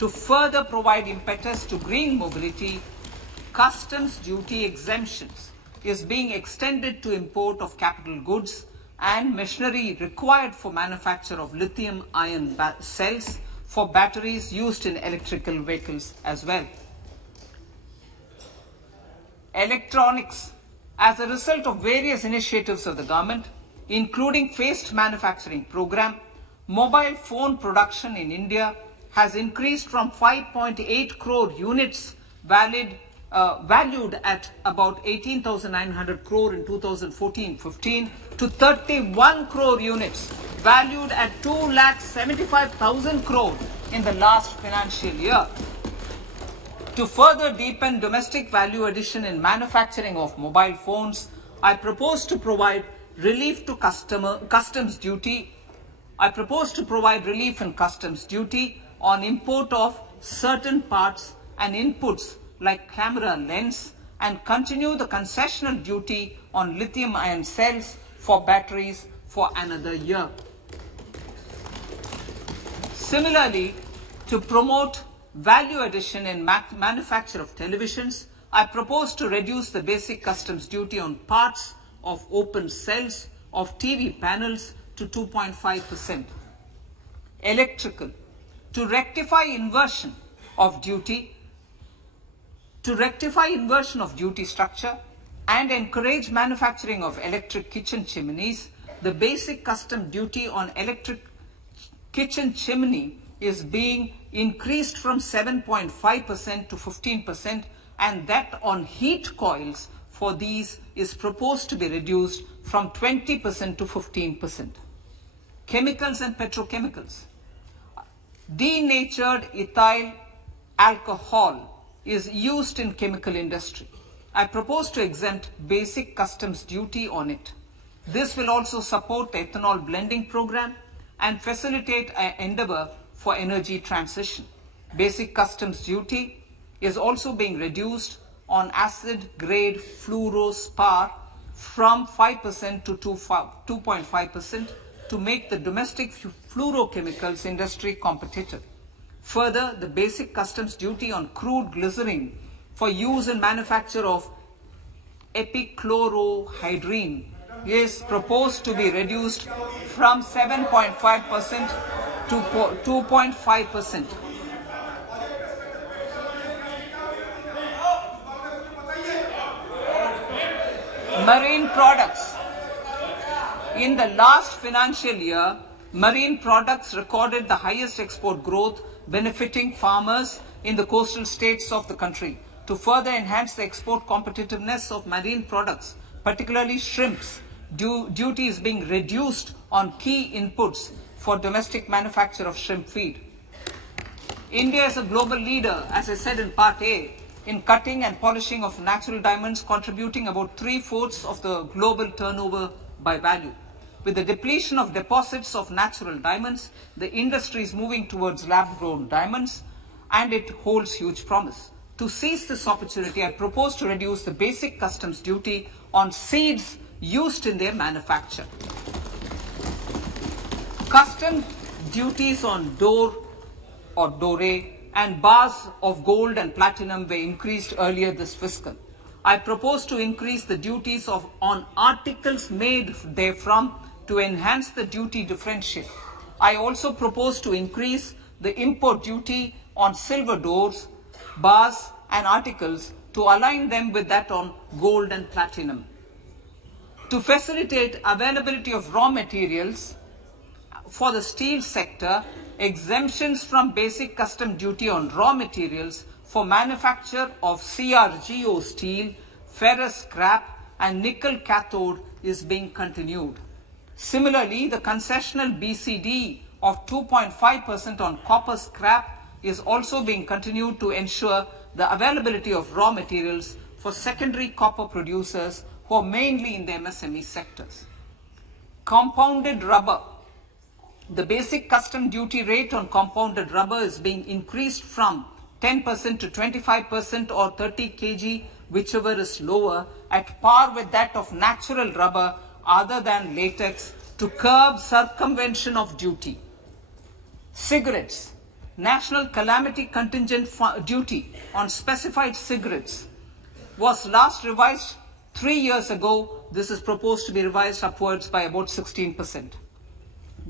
To further provide impetus to green mobility, customs duty exemptions is being extended to import of capital goods and machinery required for manufacture of lithium-ion cells for batteries used in electrical vehicles as well. Electronics. As a result of various initiatives of the government, including phased manufacturing program, mobile phone production in India has increased from 5.8 crore units valued at about 18,900 crore in 2014-15 to 31 crore units valued at 2,75,000 crore in the last financial year. To further deepen domestic value addition in manufacturing of mobile phones, I propose to provide relief to customs duty. I propose to provide relief in customs duty on import of certain parts and inputs like camera lens and continue the concessional duty on lithium-ion cells for batteries for another year. Similarly, to promote value addition in manufacture of televisions, I propose to reduce the basic customs duty on parts of open cells of TV panels to 2.5%. Electrical. To rectify inversion of duty structure and encourage manufacturing of electric kitchen chimneys, the basic custom duty on electric kitchen chimney is being increased from 7.5% to 15%, and that on heat coils for these is proposed to be reduced from 20% to 15%. Chemicals and petrochemicals. Denatured ethyl alcohol is used in chemical industry. I propose to exempt basic customs duty on it. This will also support the ethanol blending program and facilitate an endeavor for energy transition. Basic customs duty is also being reduced on acid grade fluorospar from 5% to 2.5% to make the domestic fluorochemicals industry competitive. Further, the basic customs duty on crude glycerin for use in manufacture of epichlorohydrin is proposed to be reduced from 7.5% to 2.5%. Marine products. In the last financial year, marine products recorded the highest export growth, benefiting farmers in the coastal states of the country. To further enhance the export competitiveness of marine products, particularly shrimps, duty is being reduced on key inputs for domestic manufacture of shrimp feed. India is a global leader, as I said in Part A, in cutting and polishing of natural diamonds, contributing about 3/4 of the global turnover by value. With the depletion of deposits of natural diamonds, the industry is moving towards lab-grown diamonds, and it holds huge promise. To seize this opportunity, I propose to reduce the basic customs duty on seeds used in their manufacture. Customs duties on door or dore and bars of gold and platinum were increased earlier this fiscal. I propose to increase the duties on articles made therefrom to enhance the duty differential. I also propose to increase the import duty on silver doors, bars and articles to align them with that on gold and platinum. To facilitate availability of raw materials for the steel sector, exemptions from basic custom duty on raw materials for manufacture of CRGO steel, ferrous scrap and nickel cathode is being continued. Similarly, the concessional BCD of 2.5% on copper scrap is also being continued to ensure the availability of raw materials for secondary copper producers who are mainly in the MSME sectors. Compounded rubber. The basic custom duty rate on compounded rubber is being increased from 10% to 25% or 30 kg, whichever is lower, at par with that of natural rubber other than latex to curb circumvention of duty. Cigarettes. National calamity contingent duty on specified cigarettes was last revised 3 years ago. This is proposed to be revised upwards by about 16%.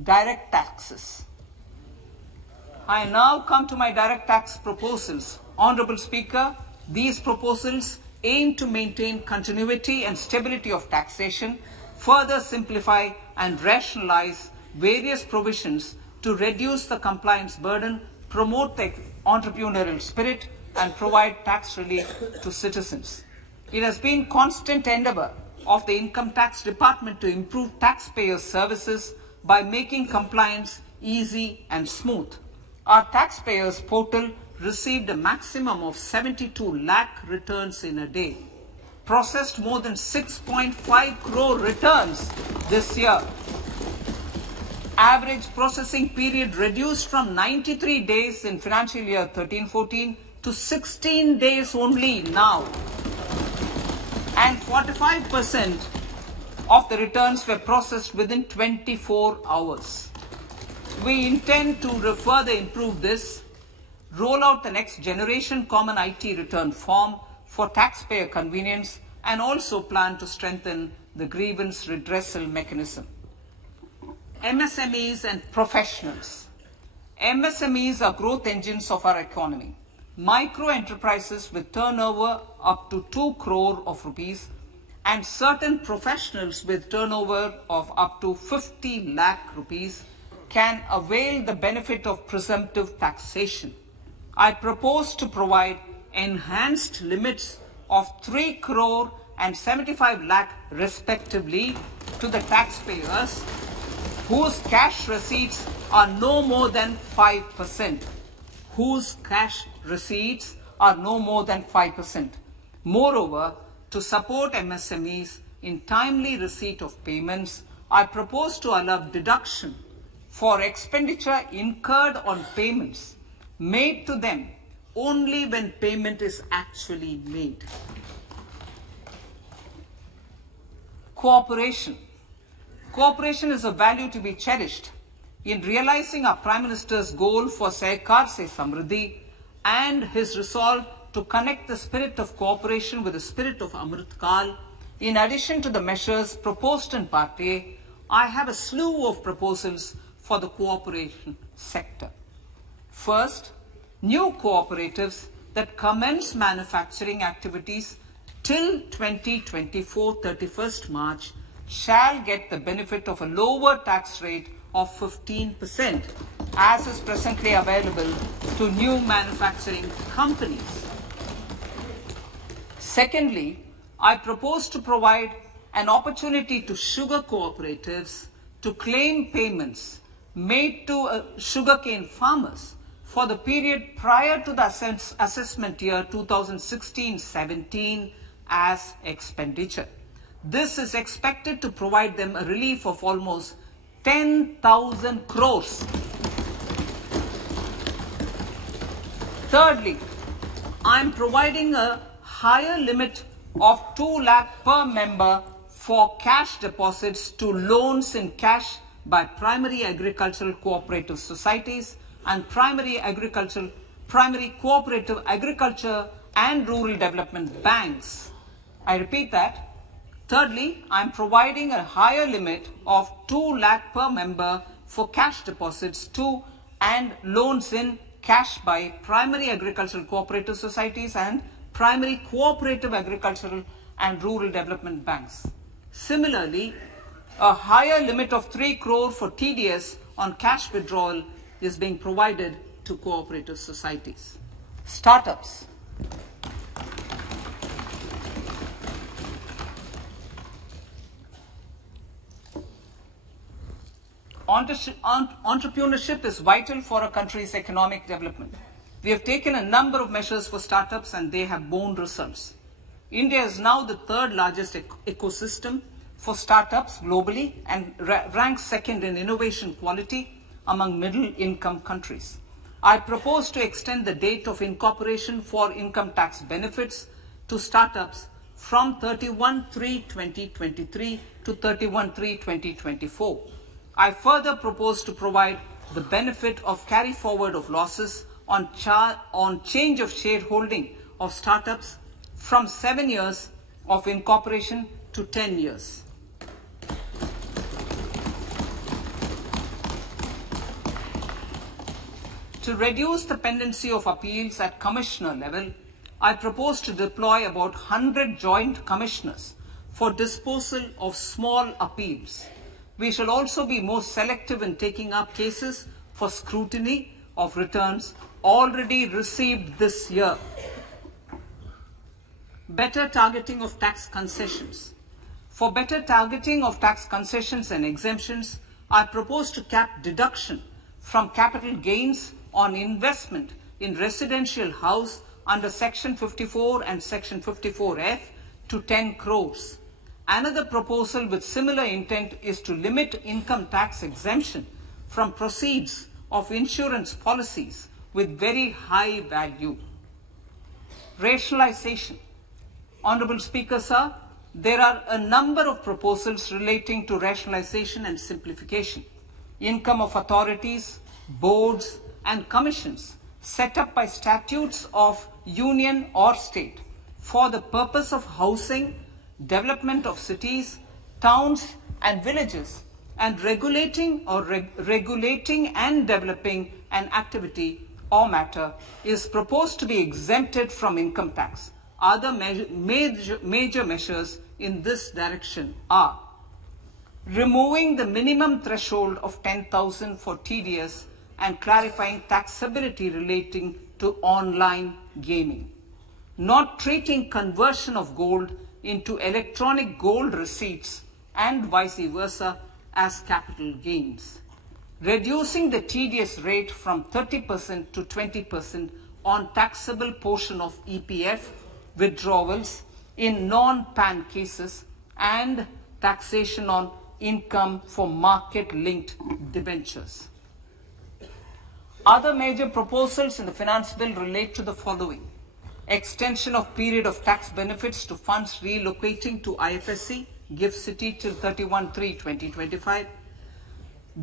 Direct taxes. I now come to my direct tax proposals. Honorable Speaker, these proposals aim to maintain continuity and stability of taxation, further simplify and rationalize various provisions to reduce the compliance burden, promote the entrepreneurial spirit, and provide tax relief to citizens. It has been constant endeavor of the Income Tax Department to improve taxpayers' services by making compliance easy and smooth. Our taxpayers portal received a maximum of 72 lakh returns in a day, processed more than 6.5 crore returns this year. Average processing period reduced from 93 days in financial year 13-14 to 16 days only now. And 45% of the returns were processed within 24 hours. We intend to further improve this, roll out the next generation common IT return form for taxpayer convenience, and also plan to strengthen the grievance redressal mechanism. MSMEs and professionals. MSMEs are growth engines of our economy. Micro enterprises with turnover up to 2 crore of rupees and certain professionals with turnover of up to 50 lakh rupees can avail the benefit of presumptive taxation. I propose to provide enhanced limits of 3 crore and 75 lakh respectively to the taxpayers whose cash receipts are no more than 5%. Whose cash receipts are no more than 5%. Moreover, to support MSMEs in timely receipt of payments, I propose to allow deduction for expenditure incurred on payments made to them only when payment is actually made. Cooperation. Cooperation is a value to be cherished. In realizing our Prime Minister's goal for Sehkar Se Samriddhi and his resolve to connect the spirit of cooperation with the spirit of Amrit Kal, in addition to the measures proposed in Part A, I have a slew of proposals for the cooperation sector. First, new cooperatives that commence manufacturing activities till 2024 31st March shall get the benefit of a lower tax rate of 15%, as is presently available to new manufacturing companies. Secondly, I propose to provide an opportunity to sugar cooperatives to claim payments made to sugarcane farmers for the period prior to the assessment year 2016-17 as expenditure. This is expected to provide them a relief of almost 10,000 crores. Thirdly, I am providing a higher limit of 2 lakh per member for cash deposits to loans in cash by primary agricultural cooperative societies and primary agricultural primary cooperative agriculture and rural development banks. I repeat that. Thirdly, I am providing a higher limit of 2 lakh per member for cash deposits to and loans in cash by primary agricultural cooperative societies and primary cooperative agricultural and rural development banks. Similarly, a higher limit of 3 crore for TDS on cash withdrawal is being provided to cooperative societies. Startups. Entrepreneurship is vital for a country's economic development. We have taken a number of measures for startups and they have borne results. India is now the third largest ecosystem for startups globally and ranks second in innovation quality among middle-income countries. I propose to extend the date of incorporation for income tax benefits to startups from 31/3/2023 to 31/3/2024. I further propose to provide the benefit of carry forward of losses on change of shareholding of startups from 7 years of incorporation to 10 years. To reduce the pendency of appeals at commissioner level, I propose to deploy about 100 joint commissioners for disposal of small appeals. We shall also be more selective in taking up cases for scrutiny of returns already received this year. Better targeting of tax concessions. For better targeting of tax concessions and exemptions, I propose to cap deduction from capital gains on investment in residential house under Section 54 and Section 54F to 10 crores. Another proposal with similar intent is to limit income tax exemption from proceeds of insurance policies with very high value. Rationalization. Honorable Speaker, sir, there are a number of proposals relating to rationalization and simplification. Income of authorities, boards, and commissions set up by statutes of union or state for the purpose of housing, development of cities, towns, and villages, and regulating and developing an activity or matter is proposed to be exempted from income tax. Other major measures in this direction are removing the minimum threshold of 10,000 for TDS and clarifying taxability relating to online gaming, not treating conversion of gold into electronic gold receipts and vice versa as capital gains, reducing the TDS rate from 30% to 20% on taxable portion of EPF withdrawals in non-PAN cases, and taxation on income for market-linked debentures. Other major proposals in the finance bill relate to the following: extension of period of tax benefits to funds relocating to IFSC, GIFT City till 31/3/2025,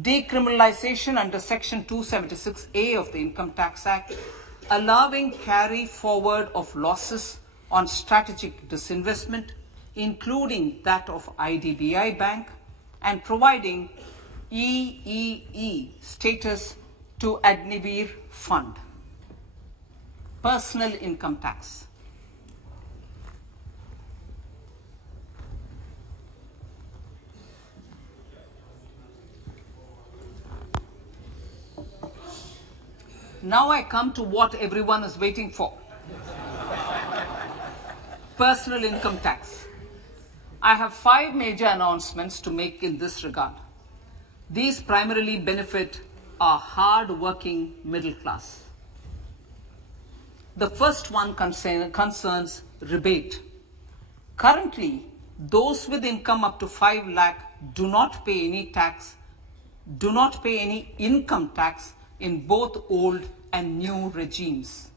decriminalization under Section 276A of the Income Tax Act, allowing carry forward of losses on strategic disinvestment, including that of IDBI Bank, and providing EEE status to Agnivir Fund. Personal income tax. Now I come to what everyone is waiting for. Personal income tax. I have 5 major announcements to make in this regard. These primarily benefit our hard-working middle class. The first one concerns rebate. Currently, those with income up to 5 lakh do not pay any income tax in both old and new regimes.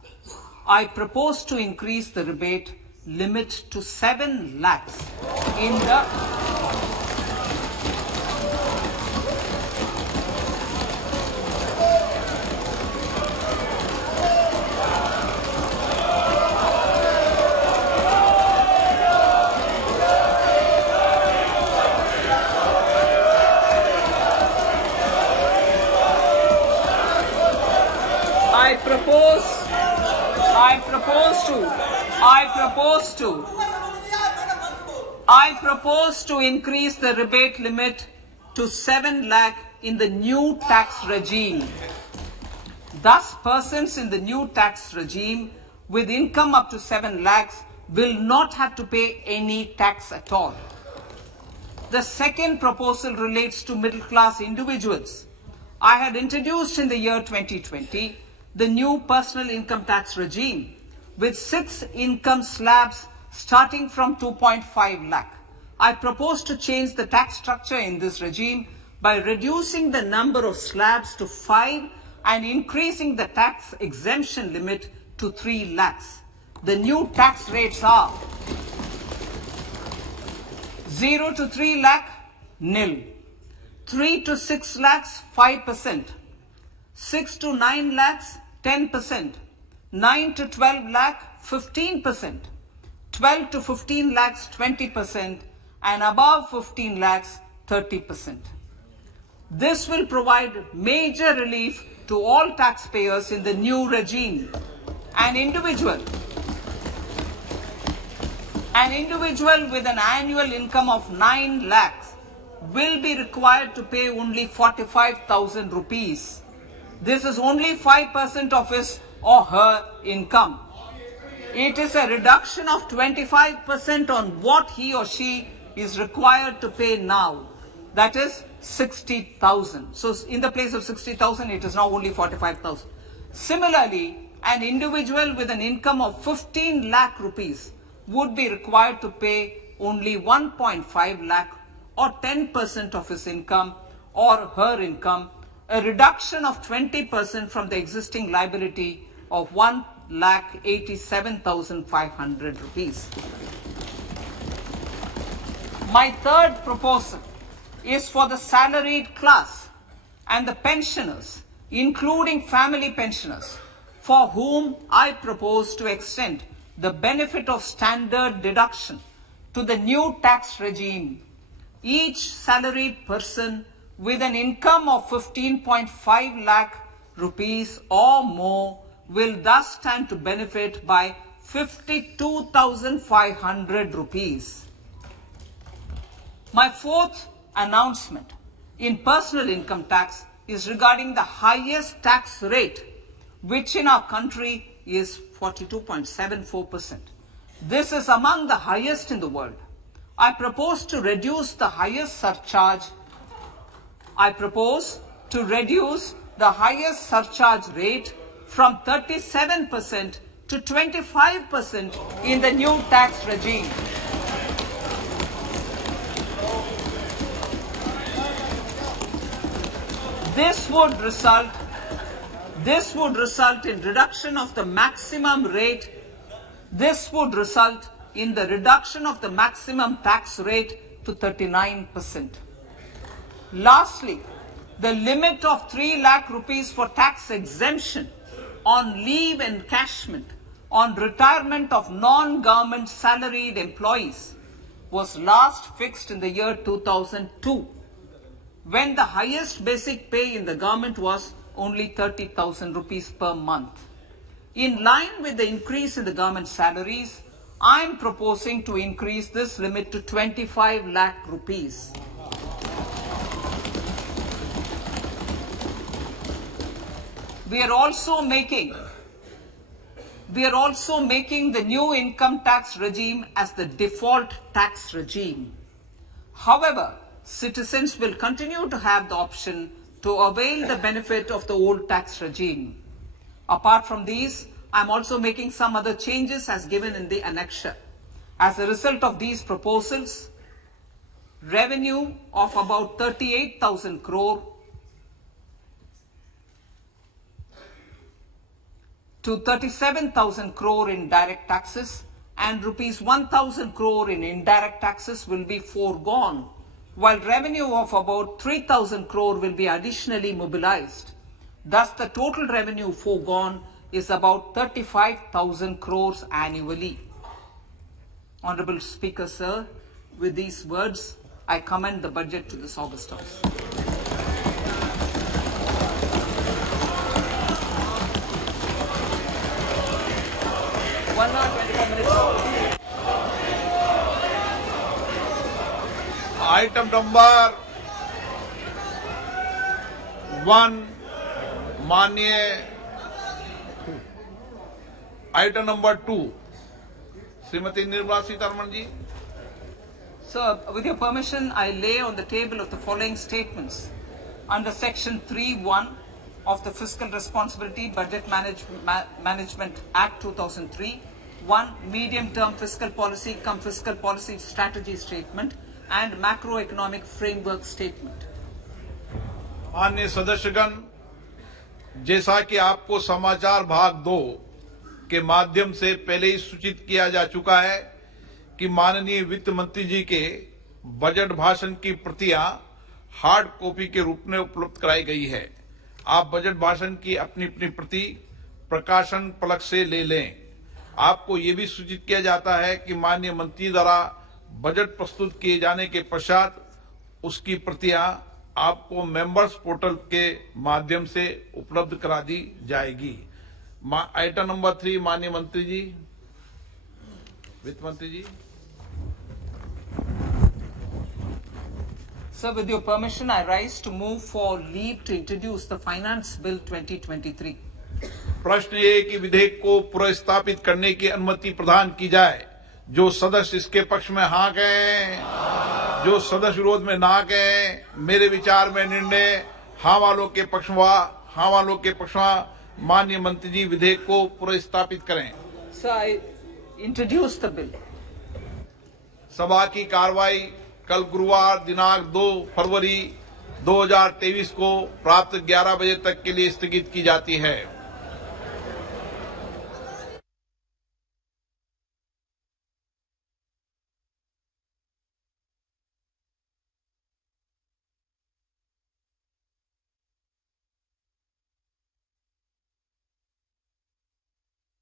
I propose to increase the rebate limit to 7 lakhs in the I propose to increase the rebate limit to 7 lakh in the new tax regime. Thus, persons in the new tax regime with income up to 7 lakhs will not have to pay any tax at all. The second proposal relates to middle class individuals. I had introduced in the year 2020 the new personal income tax regime with 6 income slabs starting from 2.5 lakh. I propose to change the tax structure in this regime by reducing the number of slabs to 5 and increasing the tax exemption limit to 3 lakhs. The new tax rates are 0 to 3 lakh, nil. 3 to 6 lakhs, 5%. 6 to 9 lakhs, 10%. 9 to 12 lakh, 15%. 12 to 15 lakhs, 20%. And above 15 lakhs, 30%. This will provide major relief to all taxpayers in the new regime. An individual with an annual income of 9 lakhs will be required to pay only 45,000 rupees. This is only 5% of his or her income. It is a reduction of 25% on what he or she is required to pay now. That is 60,000. So in the place of 60,000, it is now only 45,000. Similarly, an individual with an income of 15 lakh rupees would be required to pay only 1.5 lakh or 10% of his income or her income, a reduction of 20% from the existing liability of 1,87,500 rupees. My third proposal is for the salaried class and the pensioners, including family pensioners, for whom I propose to extend the benefit of standard deduction to the new tax regime. Each salaried person with an income of 15.5 lakh rupees or more will thus stand to benefit by 52,500 rupees. My fourth announcement in personal income tax is regarding the highest tax rate, which in our country is 42.74%. This is among the highest in the world. I propose to reduce the highest surcharge. Rate from 37% to 25% in the new tax regime. This would result in reduction of the maximum rate. This would result in the reduction of the maximum tax rate to 39%. Lastly, the limit of 3 lakh rupees for tax exemption on leave encashment on retirement of non-government salaried employees was last fixed in the year 2002, when the highest basic pay in the government was only 30,000 rupees per month. In line with the increase in the government salaries, I am proposing to increase this limit to 25 lakh rupees. We are also making the new income tax regime as the default tax regime. However, citizens will continue to have the option to avail the benefit of the old tax regime. Apart from these, I am also making some other changes as given in the annexure. As a result of these proposals, revenue of about 38,000 crore to 37,000 crore in direct taxes and rupees 1,000 crore in indirect taxes will be foregone, while revenue of about 3,000 crore will be additionally mobilized. Thus, the total revenue foregone is about 35,000 crores annually. Honorable Speaker, sir, with these words, I commend the budget to this August House. 45 minutes. Item number 1 माननीय item number 2 Shrimati Nirmala Sitharaman ji. Sir, with your permission, I lay on the table of the following statements. Under Section 3(1) of the Fiscal Responsibility Budget Management Act 2003, 1. Medium-term fiscal policy cum fiscal policy strategy statement and macroeconomic framework statement. माननीय सदस्यगण, जैसा कि आपको समाचार भाग 2 के माध्यम से पहले ही सूचित किया जा चुका है कि माननीय वित्त मंत्री जी के बजट भाषण की प्रतियां हार्ड कॉपी के रूप में उपलब्ध कराई गई है. आप बजट भाषण की अपनी अपनी प्रति प्रकाशन पलक से ले लें. आपको ये भी सूचित किया जाता है कि माननीय मंत्री द्वारा बजट प्रस्तुत किए जाने के पश्चात उसकी प्रतियां आपको मेंबर्स पोर्टल के माध्यम से उपलब्ध करा दी जाएगी. आइटम नंबर 3 माननीय मंत्री जी, वित्त मंत्री जी. Sir, with your permission, I rise to move for leave to introduce the Finance Bill 2023. प्रश्न ये कि विधेयक को पुनर्स्थापित करने की अनुमति प्रदान की जाए. जो सदस्य इसके पक्ष में हाँ कहें, जो सदस्य विरोध में ना कहें. मेरे विचार में निर्णय हाँ वालों के पक्ष में, हाँ वालों के पक्ष में. माननीय मंत्री जी विधेयक को पुनर्स्थापित करें. Sir, I introduce the bill. सभा की कार्रवाई कल गुरुवार दिनांक 2 फरवरी 2023 को प्राप्त 11 बजे तक के लिए स्थगित की जाती है.